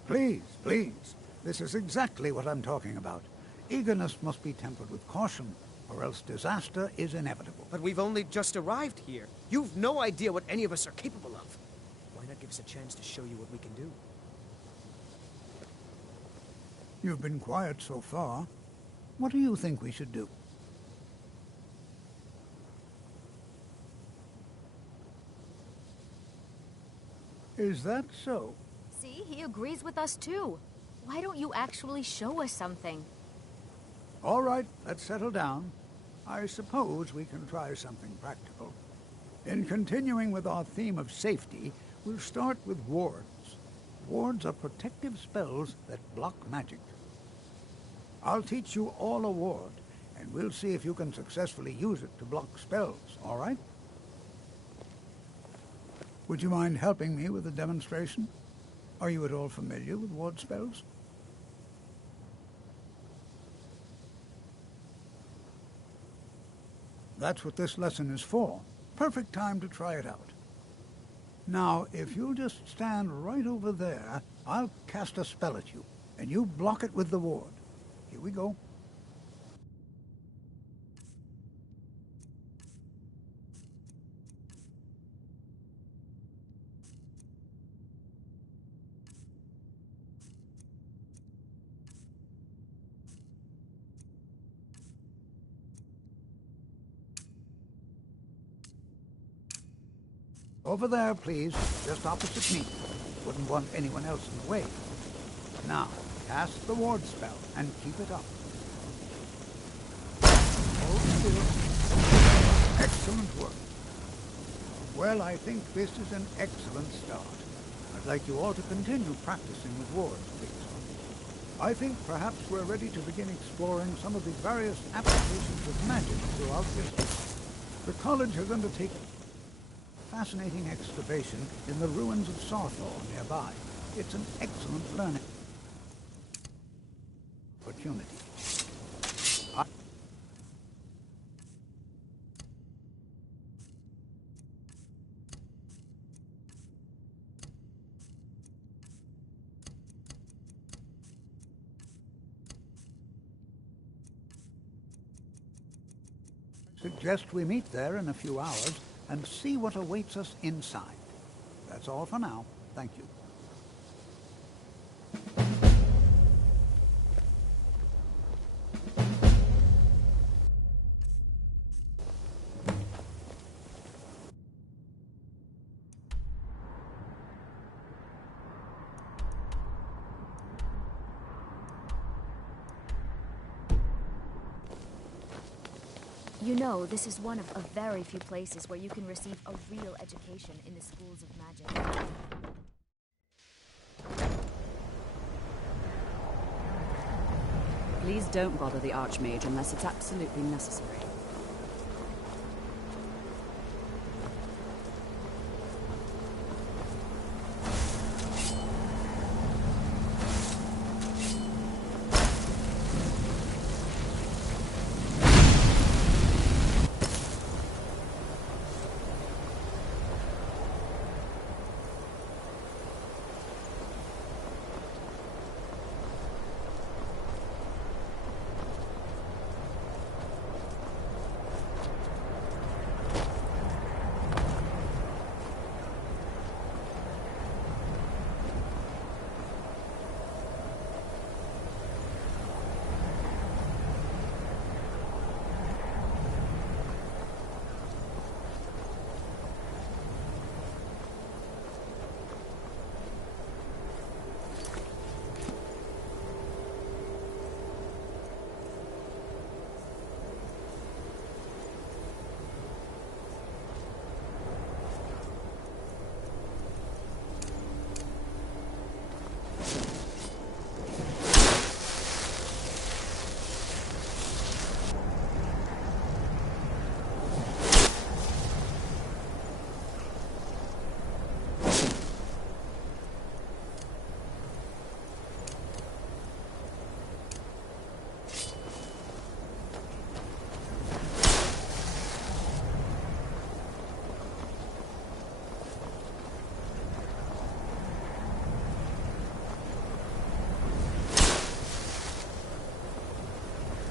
Please, please. This is exactly what I'm talking about. Eagerness must be tempered with caution, or else disaster is inevitable. But we've only just arrived here. You've no idea what any of us are capable of. Why not give us a chance to show you what we can do? You've been quiet so far. What do you think we should do? Is that so? See, he agrees with us too. Why don't you actually show us something? All right, let's settle down. I suppose we can try something practical. In continuing with our theme of safety, we'll start with wards. Wards are protective spells that block magic. I'll teach you all a ward, and we'll see if you can successfully use it to block spells, all right? Would you mind helping me with the demonstration? Are you at all familiar with ward spells? That's what this lesson is for. Perfect time to try it out. Now, if you'll just stand right over there, I'll cast a spell at you, and you block it with the ward. Here we go. Over there, please, just opposite me. Wouldn't want anyone else in the way. Now, cast the ward spell and keep it up. Hold still. Excellent work. Well, I think this is an excellent start. I'd like you all to continue practicing with wards, please. I think perhaps we're ready to begin exploring some of the various applications of magic throughout history. The college has undertaken fascinating excavation in the ruins of Sarthor nearby. It's an excellent learning opportunity. Suggest we meet there in a few hours and see what awaits us inside. That's all for now. Thank you. You know, this is one of a very few places where you can receive a real education in the schools of magic. Please don't bother the Archmage unless it's absolutely necessary.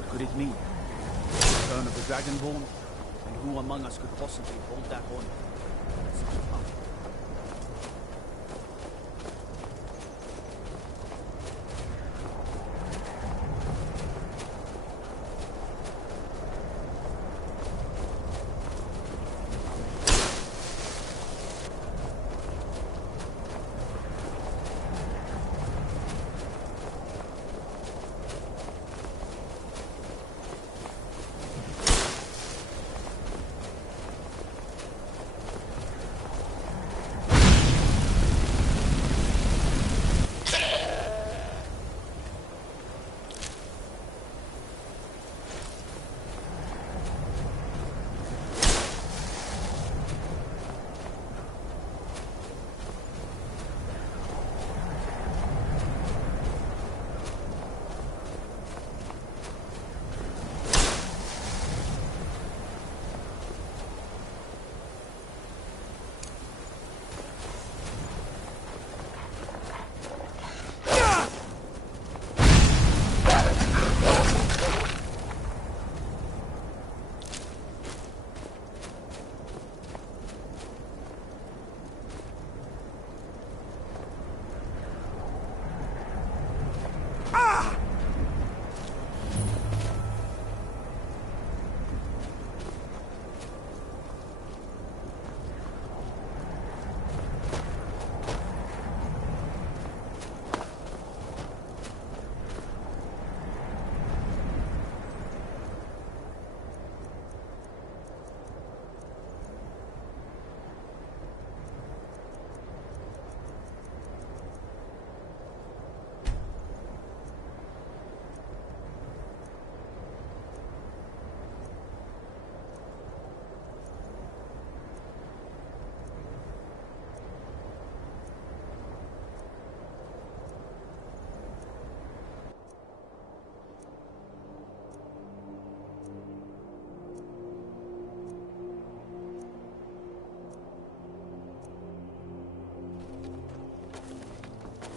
Could it mean the return of the Dragonborn? And who among us could possibly hold that honor? Such a power.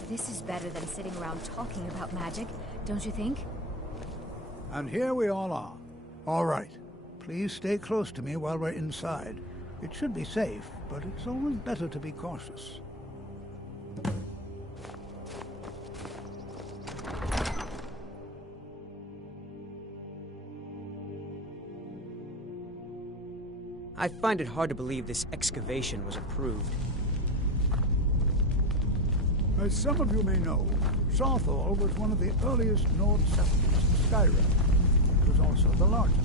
This is better than sitting around talking about magic, don't you think? And here we all are. All right. Please stay close to me while we're inside. It should be safe, but it's always better to be cautious. I find it hard to believe this excavation was approved. As some of you may know, Southall was one of the earliest Nord settlements in Skyrim. It was also the largest.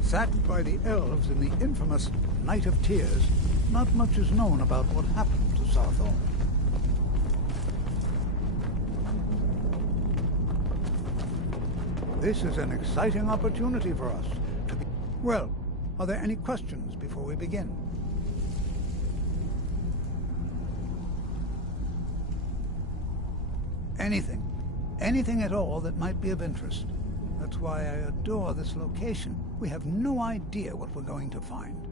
Sacked by the elves in the infamous Night of Tears, not much is known about what happened to Southall. This is an exciting opportunity for us to be... Well, are there any questions before we begin? Anything. Anything at all that might be of interest. That's why I adore this location. We have no idea what we're going to find.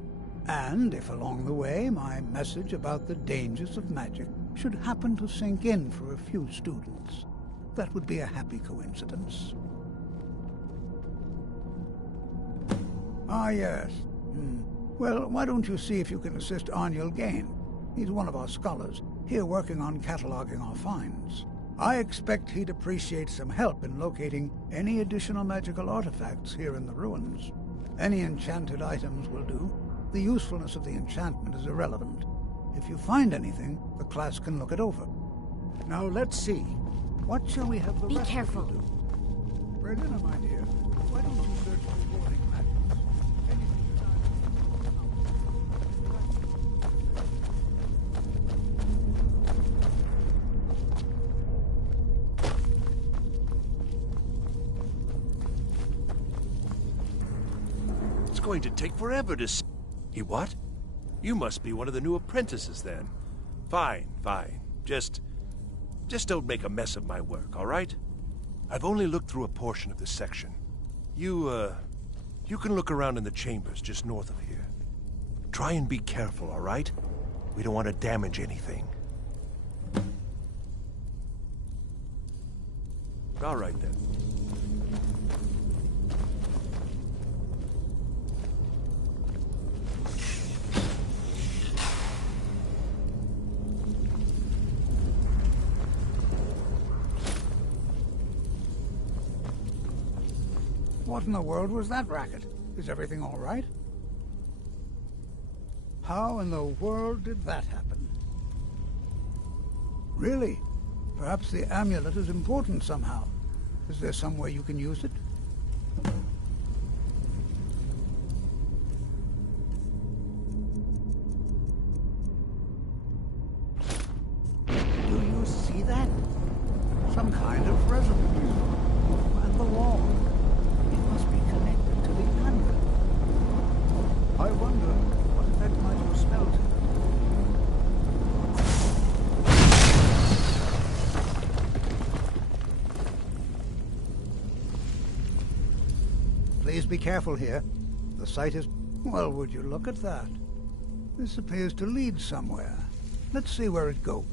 And if along the way my message about the dangers of magic should happen to sink in for a few students, that would be a happy coincidence. Ah, yes. Well, why don't you see if you can assist Arniel Gain? He's one of our scholars, here working on cataloging our finds. I expect he'd appreciate some help in locating any additional magical artifacts here in the ruins. Any enchanted items will do. The usefulness of the enchantment is irrelevant. If you find anything, the class can look it over. Now let's see. What shall we have the rest of you do? Brennan, my dear, why don't you search for warning matters? It's going to take forever to see. What? You must be one of the new apprentices, then. Fine, fine. Just don't make a mess of my work, all right? I've only looked through a portion of this section. You can look around in the chambers just north of here. Try and be careful, all right? We don't want to damage anything. All right, then. What in the world was that racket? Is everything all right? How in the world did that happen? Really? Perhaps the amulet is important somehow. Is there some way you can use it? Do you see that? Some kind of resonance. And the wall. It must be connected to the amulet. I wonder what effect might your spell do? Please be careful here. The site is... Well, would you look at that? This appears to lead somewhere. Let's see where it goes.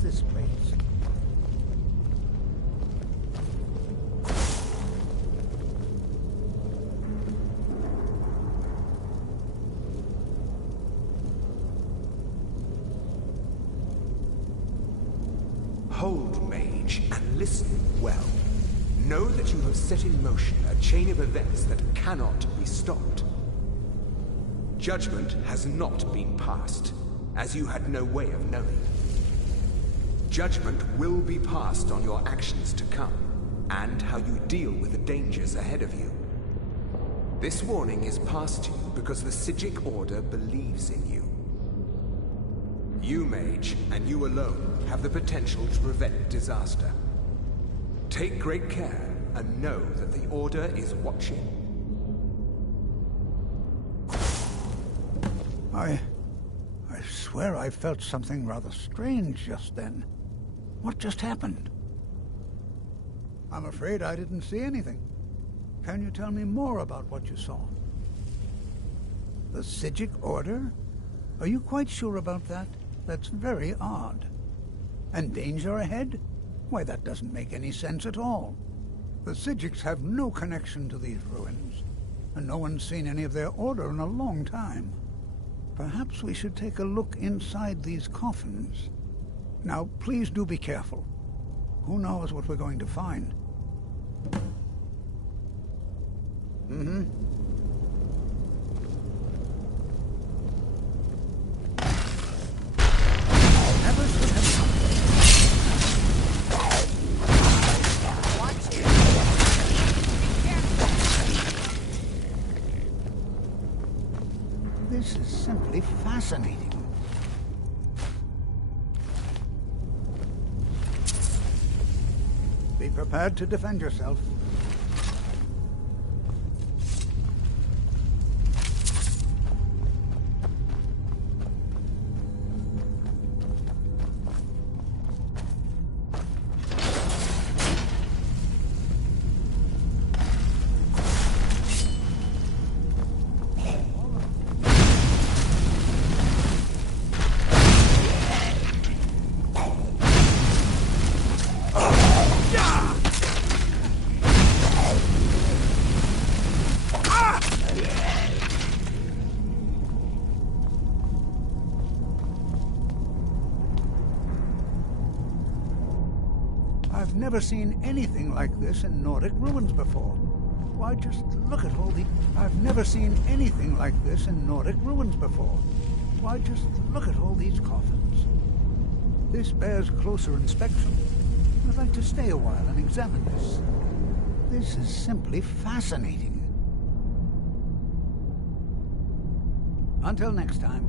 This place. Hold, mage, and listen well. Know that you have set in motion a chain of events that cannot be stopped. Judgment has not been passed, as you had no way of knowing. Judgment will be passed on your actions to come, and how you deal with the dangers ahead of you. This warning is passed to you because the Psijic Order believes in you. You, mage, and you alone, have the potential to prevent disaster. Take great care, and know that the Order is watching. I swear I felt something rather strange just then. What just happened? I'm afraid I didn't see anything. Can you tell me more about what you saw? The Psijic Order? Are you quite sure about that? That's very odd. And danger ahead? Why, that doesn't make any sense at all. The Psijics have no connection to these ruins, and no one's seen any of their order in a long time. Perhaps we should take a look inside these coffins. Now, please do be careful. Who knows what we're going to find? Mm-hmm. Never should have come. This is simply fascinating. Be prepared to defend yourself. I've never seen anything like this in Nordic ruins before. Why, just look at all the... I've never seen anything like this in Nordic ruins before. Why, just look at all these coffins. This bears closer inspection. I'd like to stay a while and examine this. This is simply fascinating. Until next time.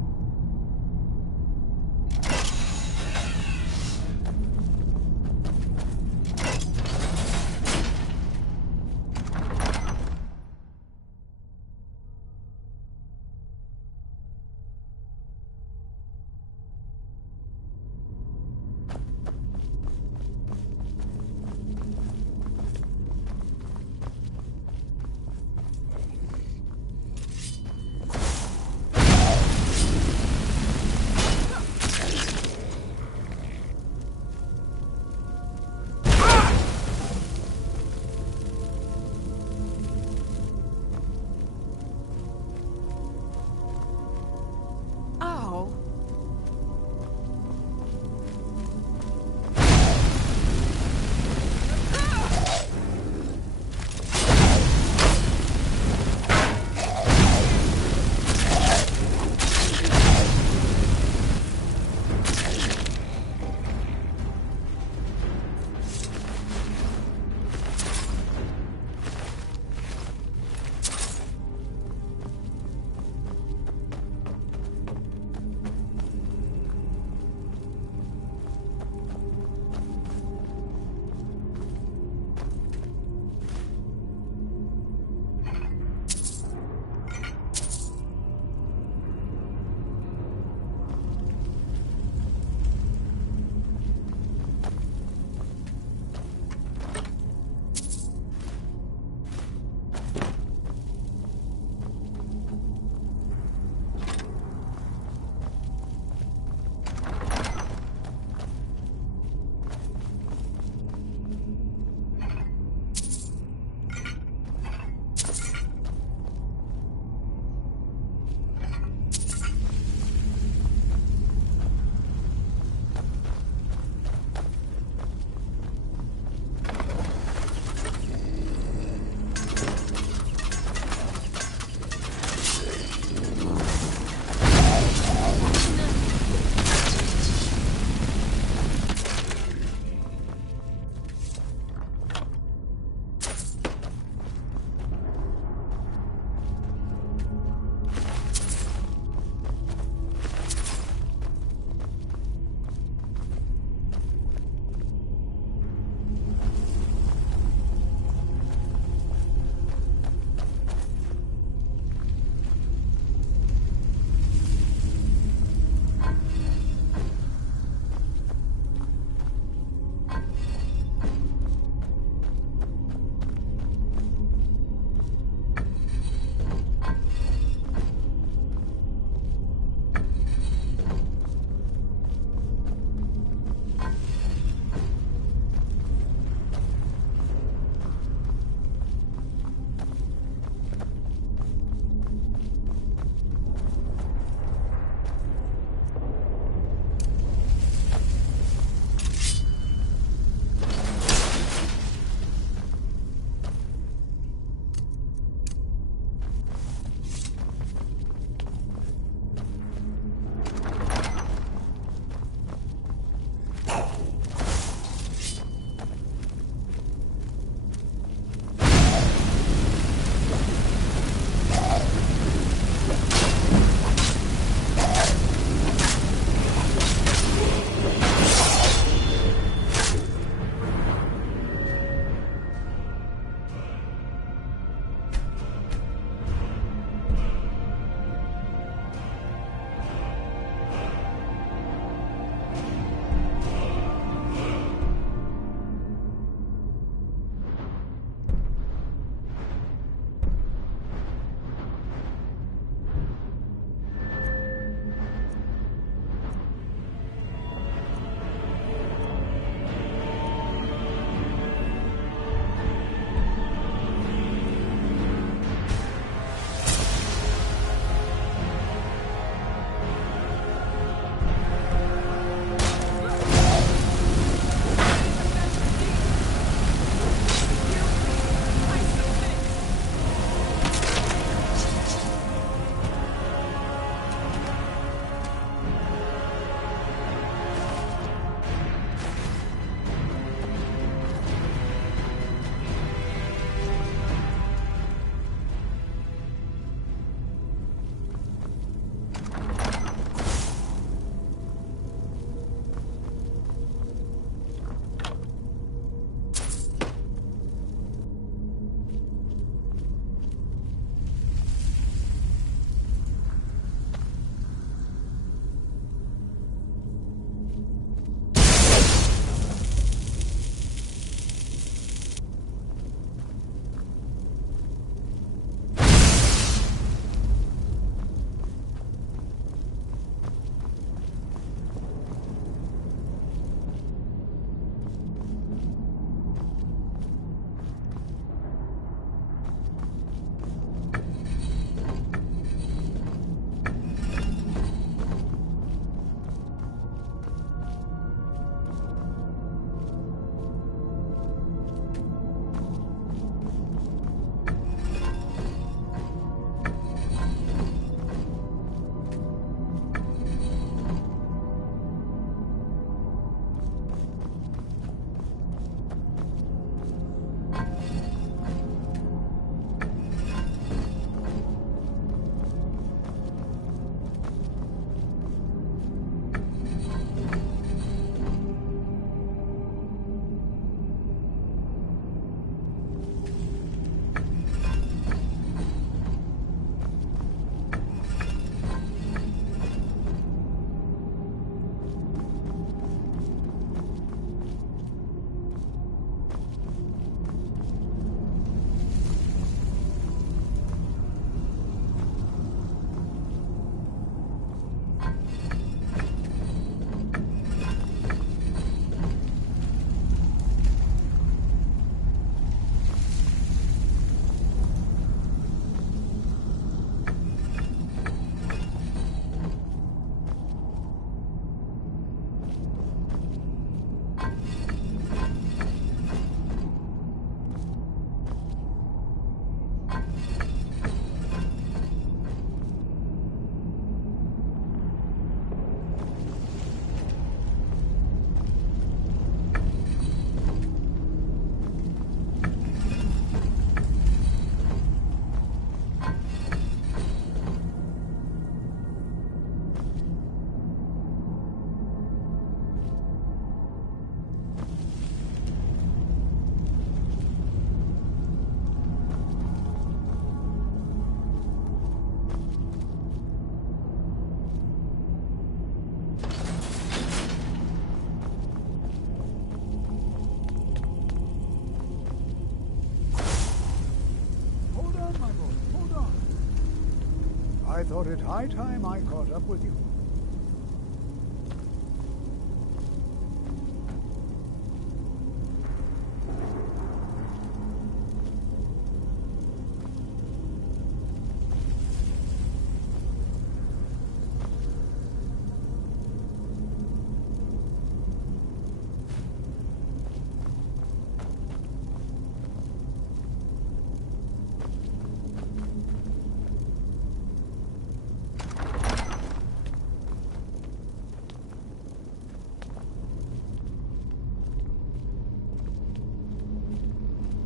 I thought it high time I caught up with you.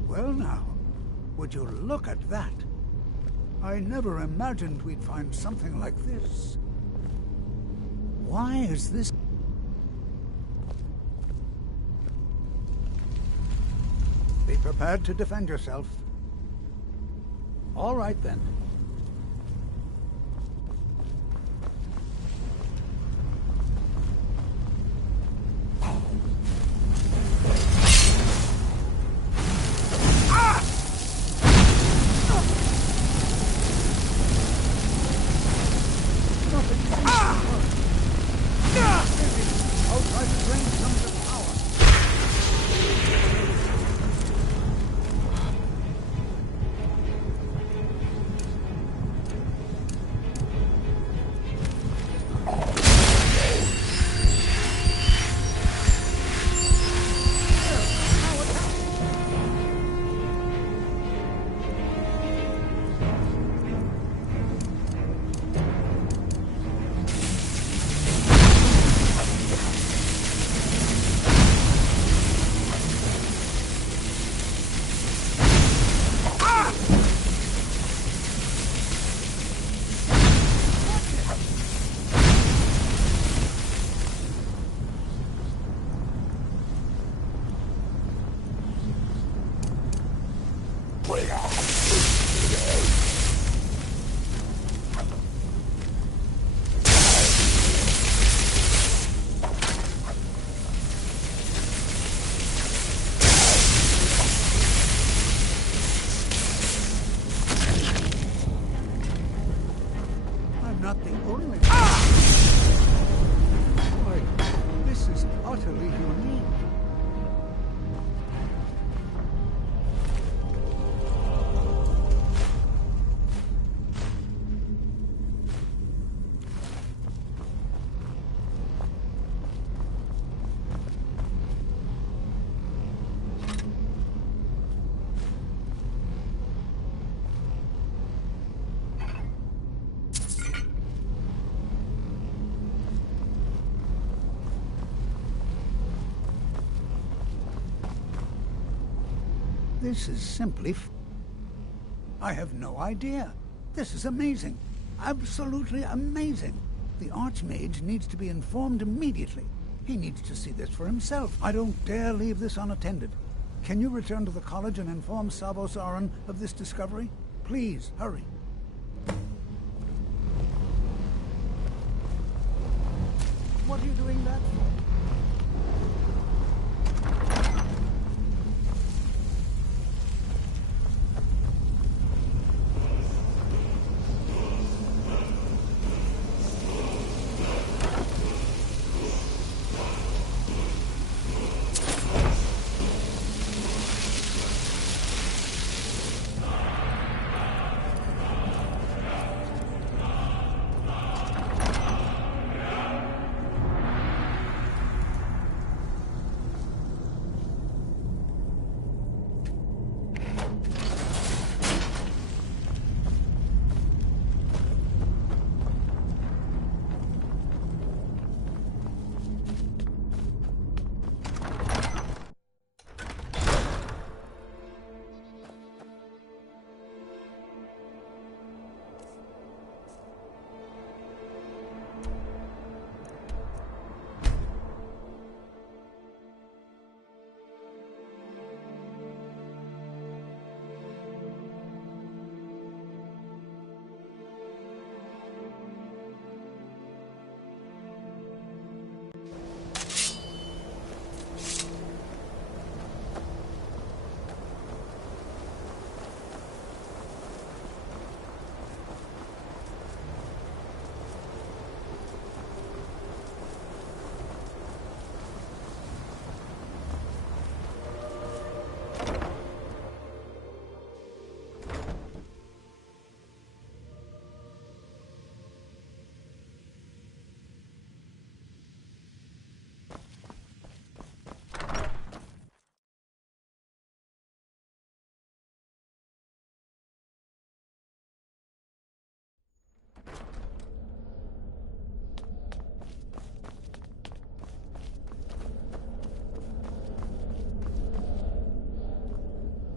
Well now, would you look at that? I never imagined we'd find something like this. Why is this... Be prepared to defend yourself. All right then. Not the only. Boy, this is utterly unique. This is simply... I have no idea. This is amazing. Absolutely amazing. The Archmage needs to be informed immediately. He needs to see this for himself. I don't dare leave this unattended. Can you return to the college and inform Sabo Saran of this discovery? Please, hurry. What are you doing that for?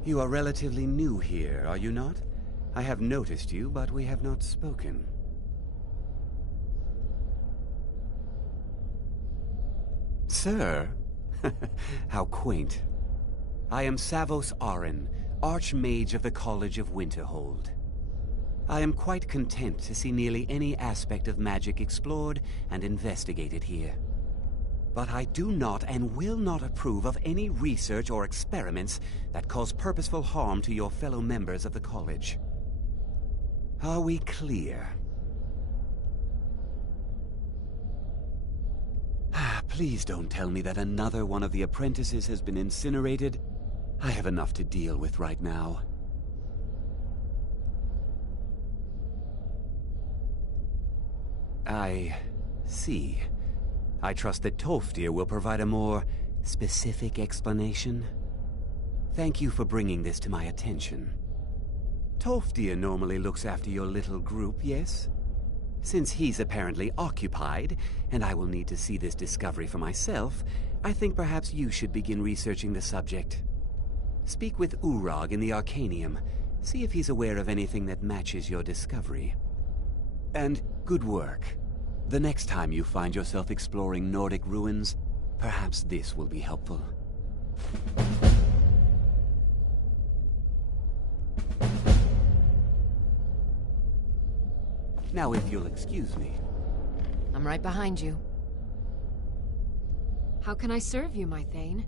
You are relatively new here, are you not? I have noticed you, but we have not spoken. Sir? How quaint. I am Savos Arin, Archmage of the College of Winterhold. I am quite content to see nearly any aspect of magic explored and investigated here. But I do not and will not approve of any research or experiments that cause purposeful harm to your fellow members of the college. Are we clear? Please don't tell me that another one of the apprentices has been incinerated. I have enough to deal with right now. I see. I trust that Tolfdir will provide a more specific explanation. Thank you for bringing this to my attention. Tolfdir normally looks after your little group, yes? Since he's apparently occupied, and I will need to see this discovery for myself, I think perhaps you should begin researching the subject. Speak with Urag in the Arcanium. See if he's aware of anything that matches your discovery. And good work. The next time you find yourself exploring Nordic ruins, perhaps this will be helpful. Now, if you'll excuse me. I'm right behind you. How can I serve you, my Thane?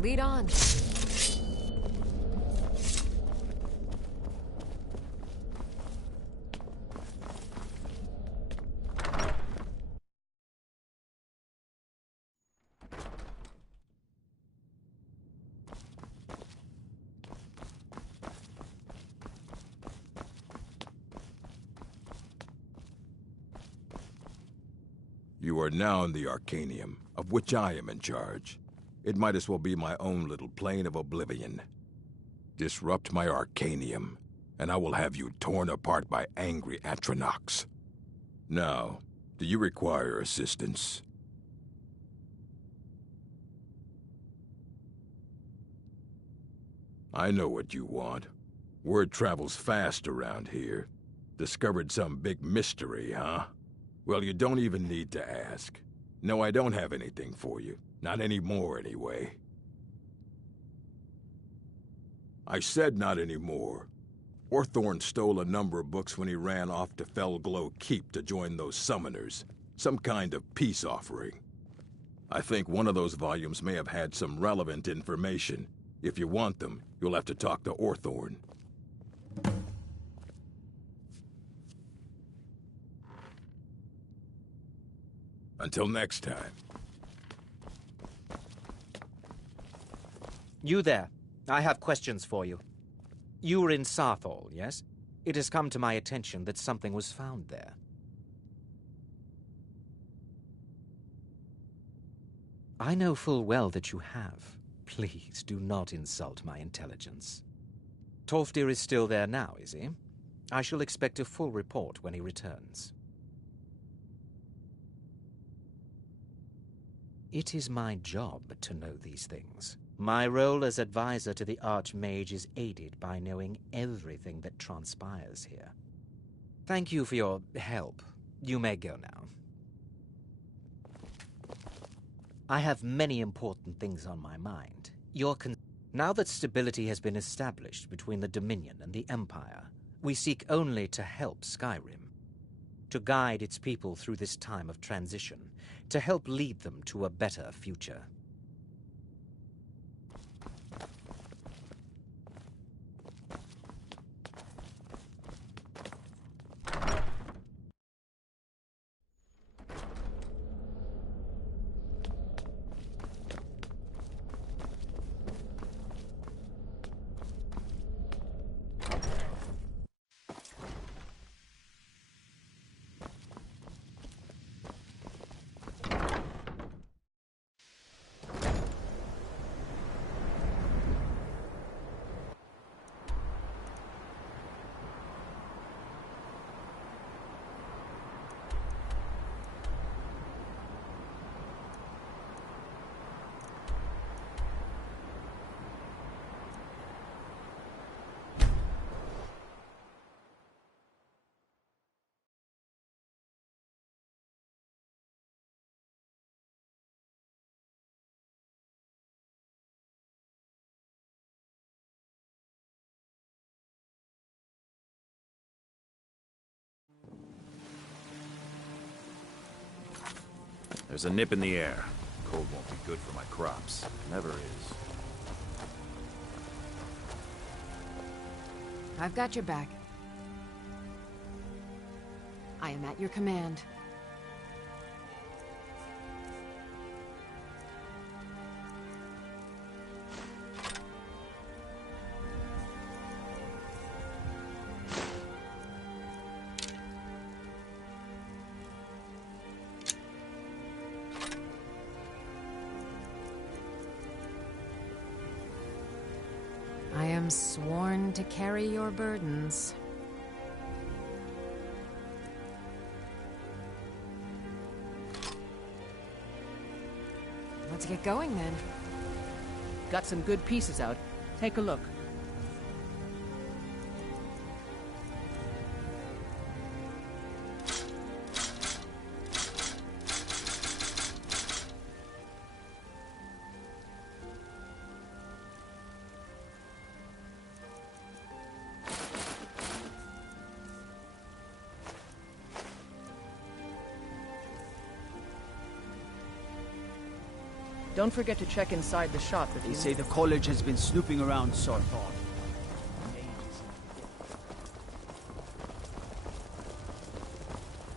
Lead on. You are now in the Arcanium, of which I am in charge. It might as well be my own little plane of oblivion. Disrupt my Arcanium, and I will have you torn apart by angry Atronachs. Now, do you require assistance? I know what you want. Word travels fast around here. Discovered some big mystery, huh? Well, you don't even need to ask. No, I don't have anything for you. Not anymore, anyway. I said not anymore. Orthorn stole a number of books when he ran off to Felglow Keep to join those summoners. Some kind of peace offering. I think one of those volumes may have had some relevant information. If you want them, you'll have to talk to Orthorn. Until next time. You there. I have questions for you. You were in Sarthol, yes? It has come to my attention that something was found there. I know full well that you have. Please do not insult my intelligence. Tolfdir is still there now, is he? I shall expect a full report when he returns. It is my job to know these things. My role as advisor to the Archmage is aided by knowing everything that transpires here. Thank you for your help. You may go now. I have many important things on my mind. Now that stability has been established between the Dominion and the Empire, we seek only to help Skyrim, to guide its people through this time of transition, to help lead them to a better future. There's a nip in the air. Cold won't be good for my crops. Never is. I've got your back. I am at your command. I am sworn to carry your burdens. Let's get going then. Got some good pieces out. Take a look. Don't forget to check inside the shop if They you say the college has been snooping around Sarthon.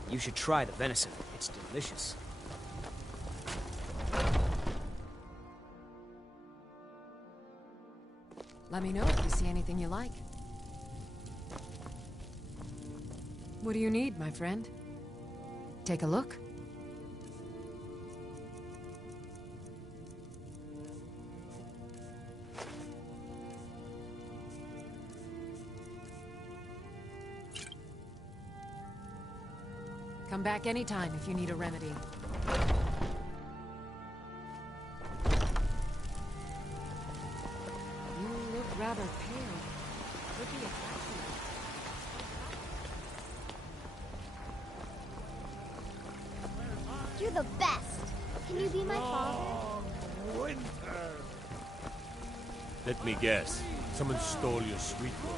You should try the venison. It's delicious. Let me know if you see anything you like. What do you need, my friend? Take a look. Come back anytime if you need a remedy. You look rather pale. Could be a accident. You're the best. Can you be my father? Let me guess. Someone stole your sweet boy.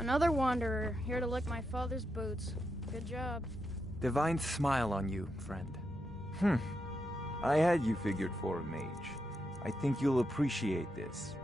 Another wanderer, here to lick my father's boots. Good job. Divine smile on you, friend. I had you figured for a mage. I think you'll appreciate this.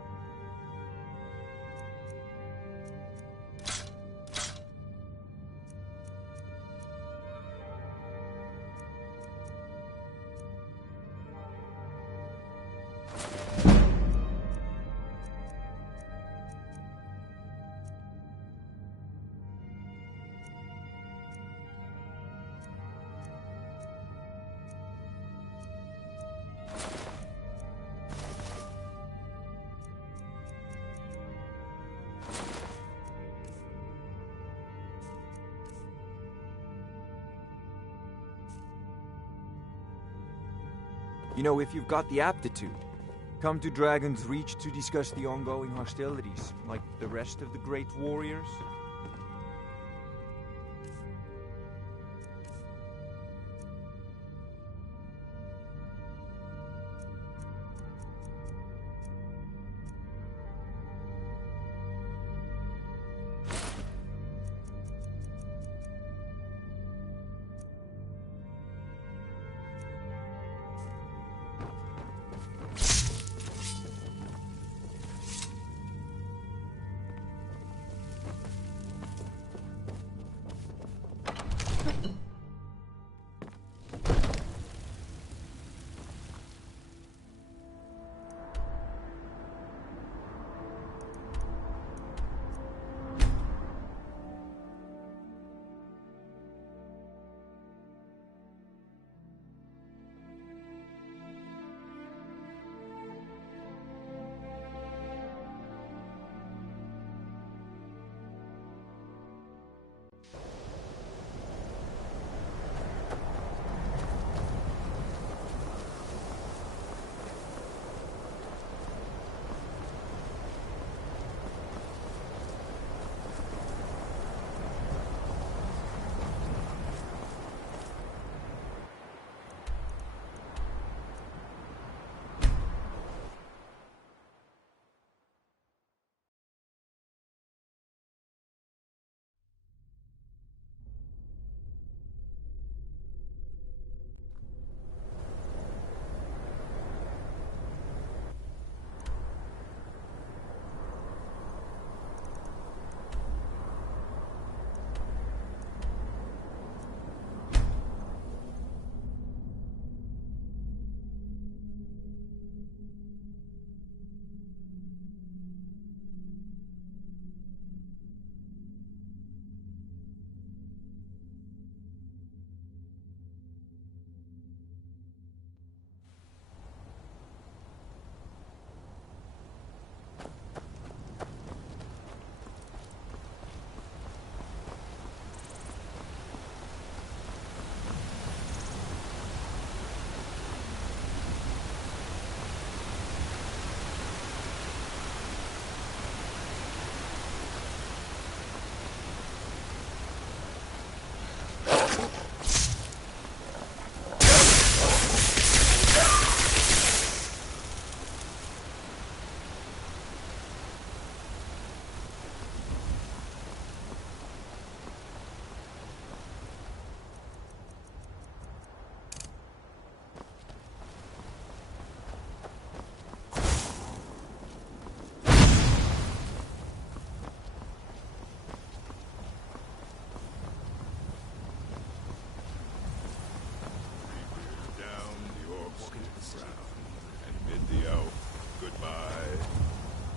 You know, if you've got the aptitude, come to Dragon's Reach to discuss the ongoing hostilities, like the rest of the great warriors.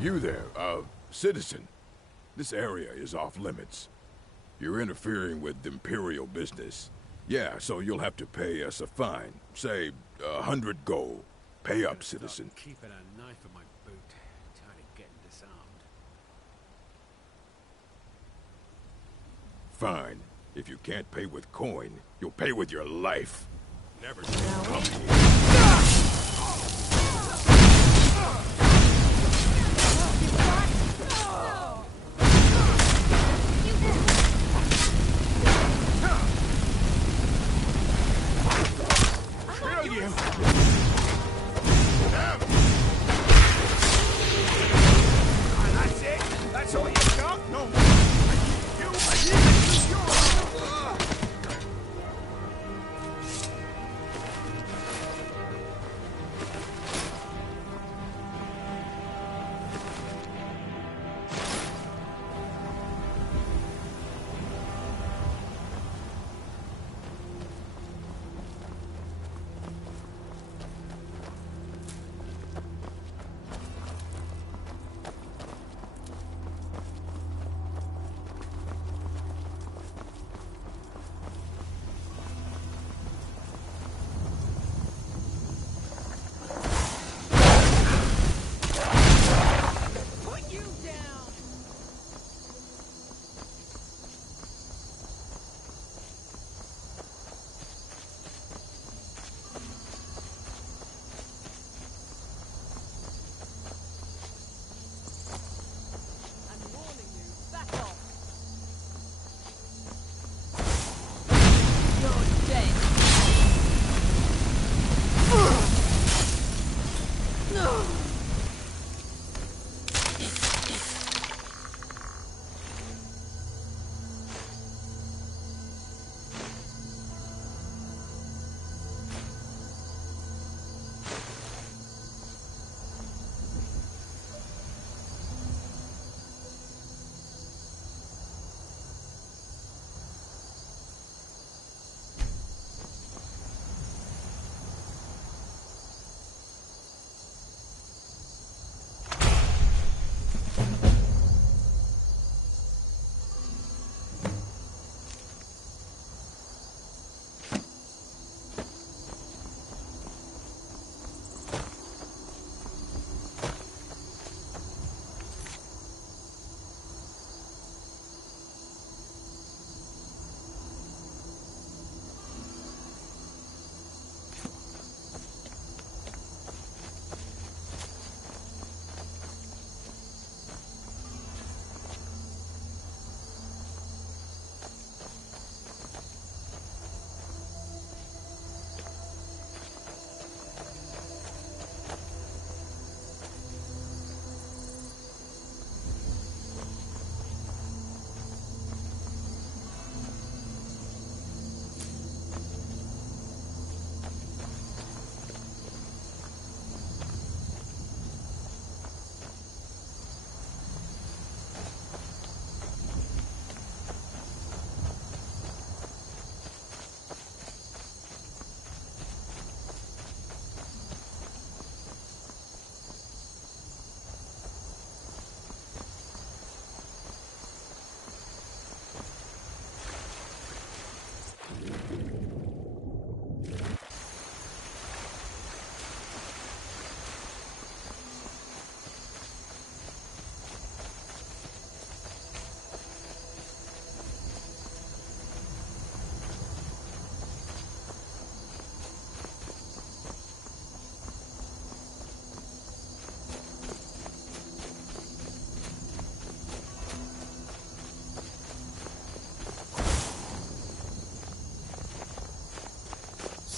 You there, citizen. This area is off limits. You're interfering with Imperial business. Yeah, so you'll have to pay us a fine. Say, 100 gold. Pay up, citizen. Keeping a knife in my boot. Tired of getting disarmed. Fine. If you can't pay with coin, you'll pay with your life. Never come here. That's it? That's all you got? No more.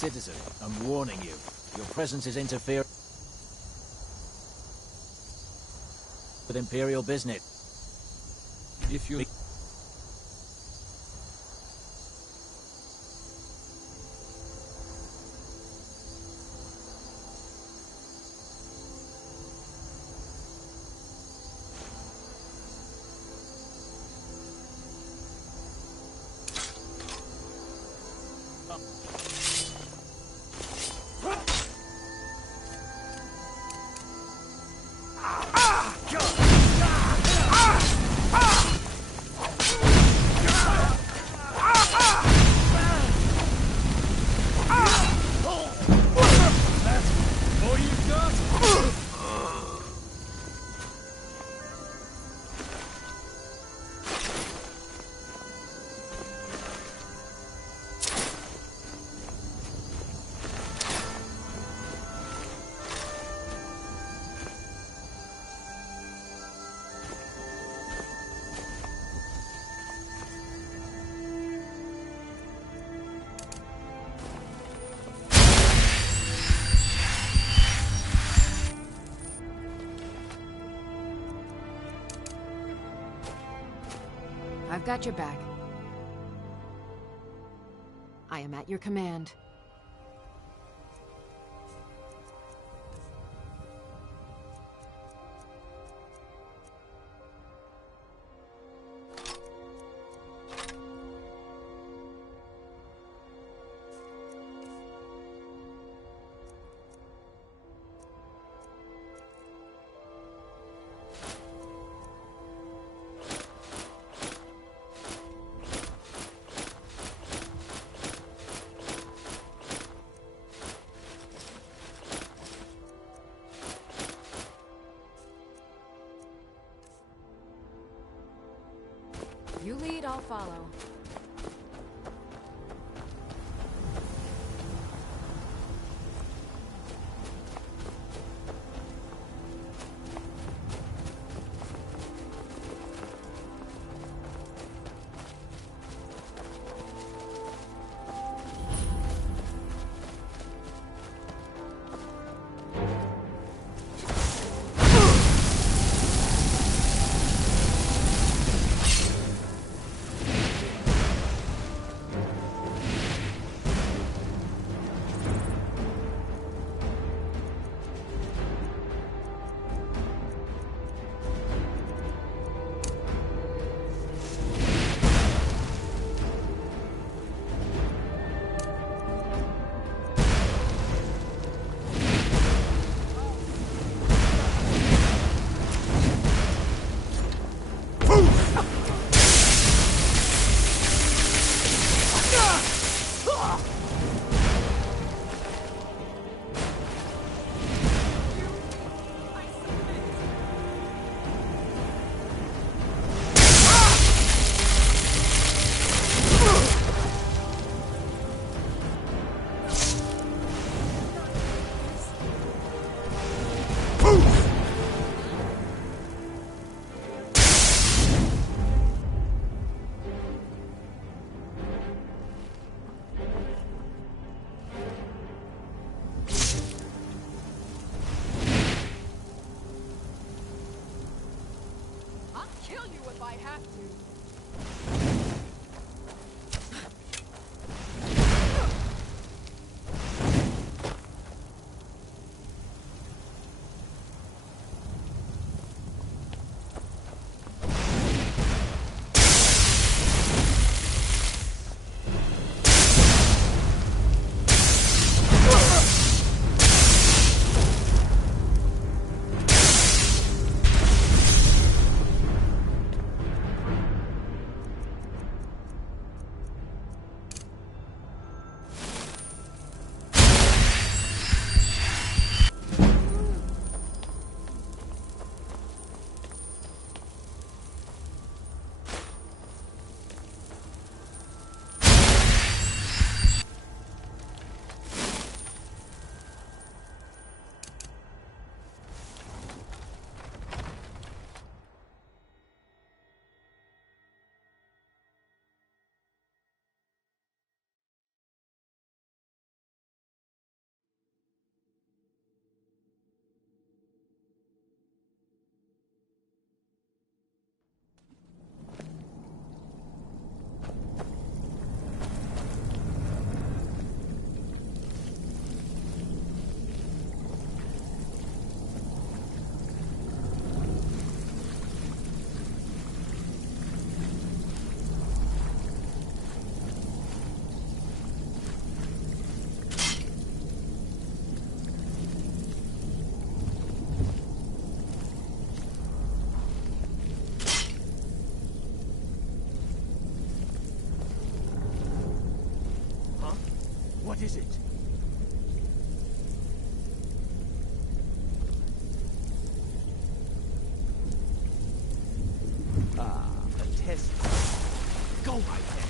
Citizen, I'm warning you. Your presence is interfering with Imperial business. If you... God! I've got your back. I am at your command. You lead, I'll follow. I have to. What is it? Ah, a test. Go, my test.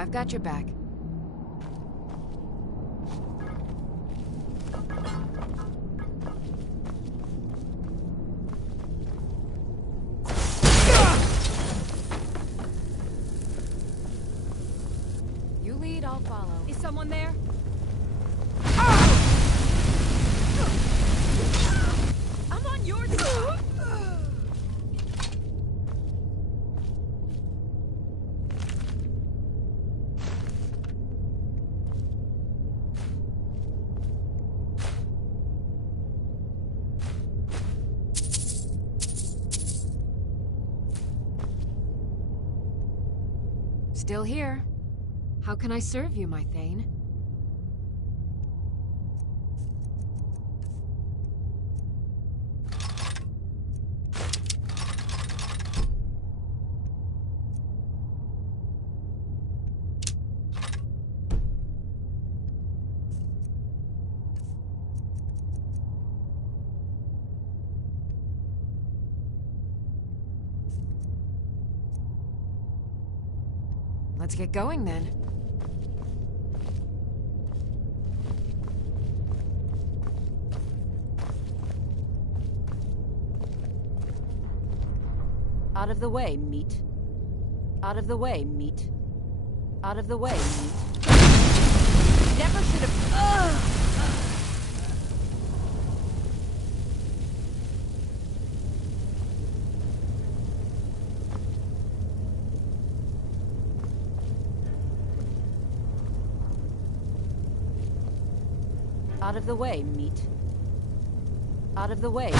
I've got your back. You lead, I'll follow. Is someone there? I'm on your side. Still here. How can I serve you, my Thane? Let's get going then. Out of the way, meat. Out of the way, meat. Out of the way, meat. Never should have... Out of the way, meat. Out of the way.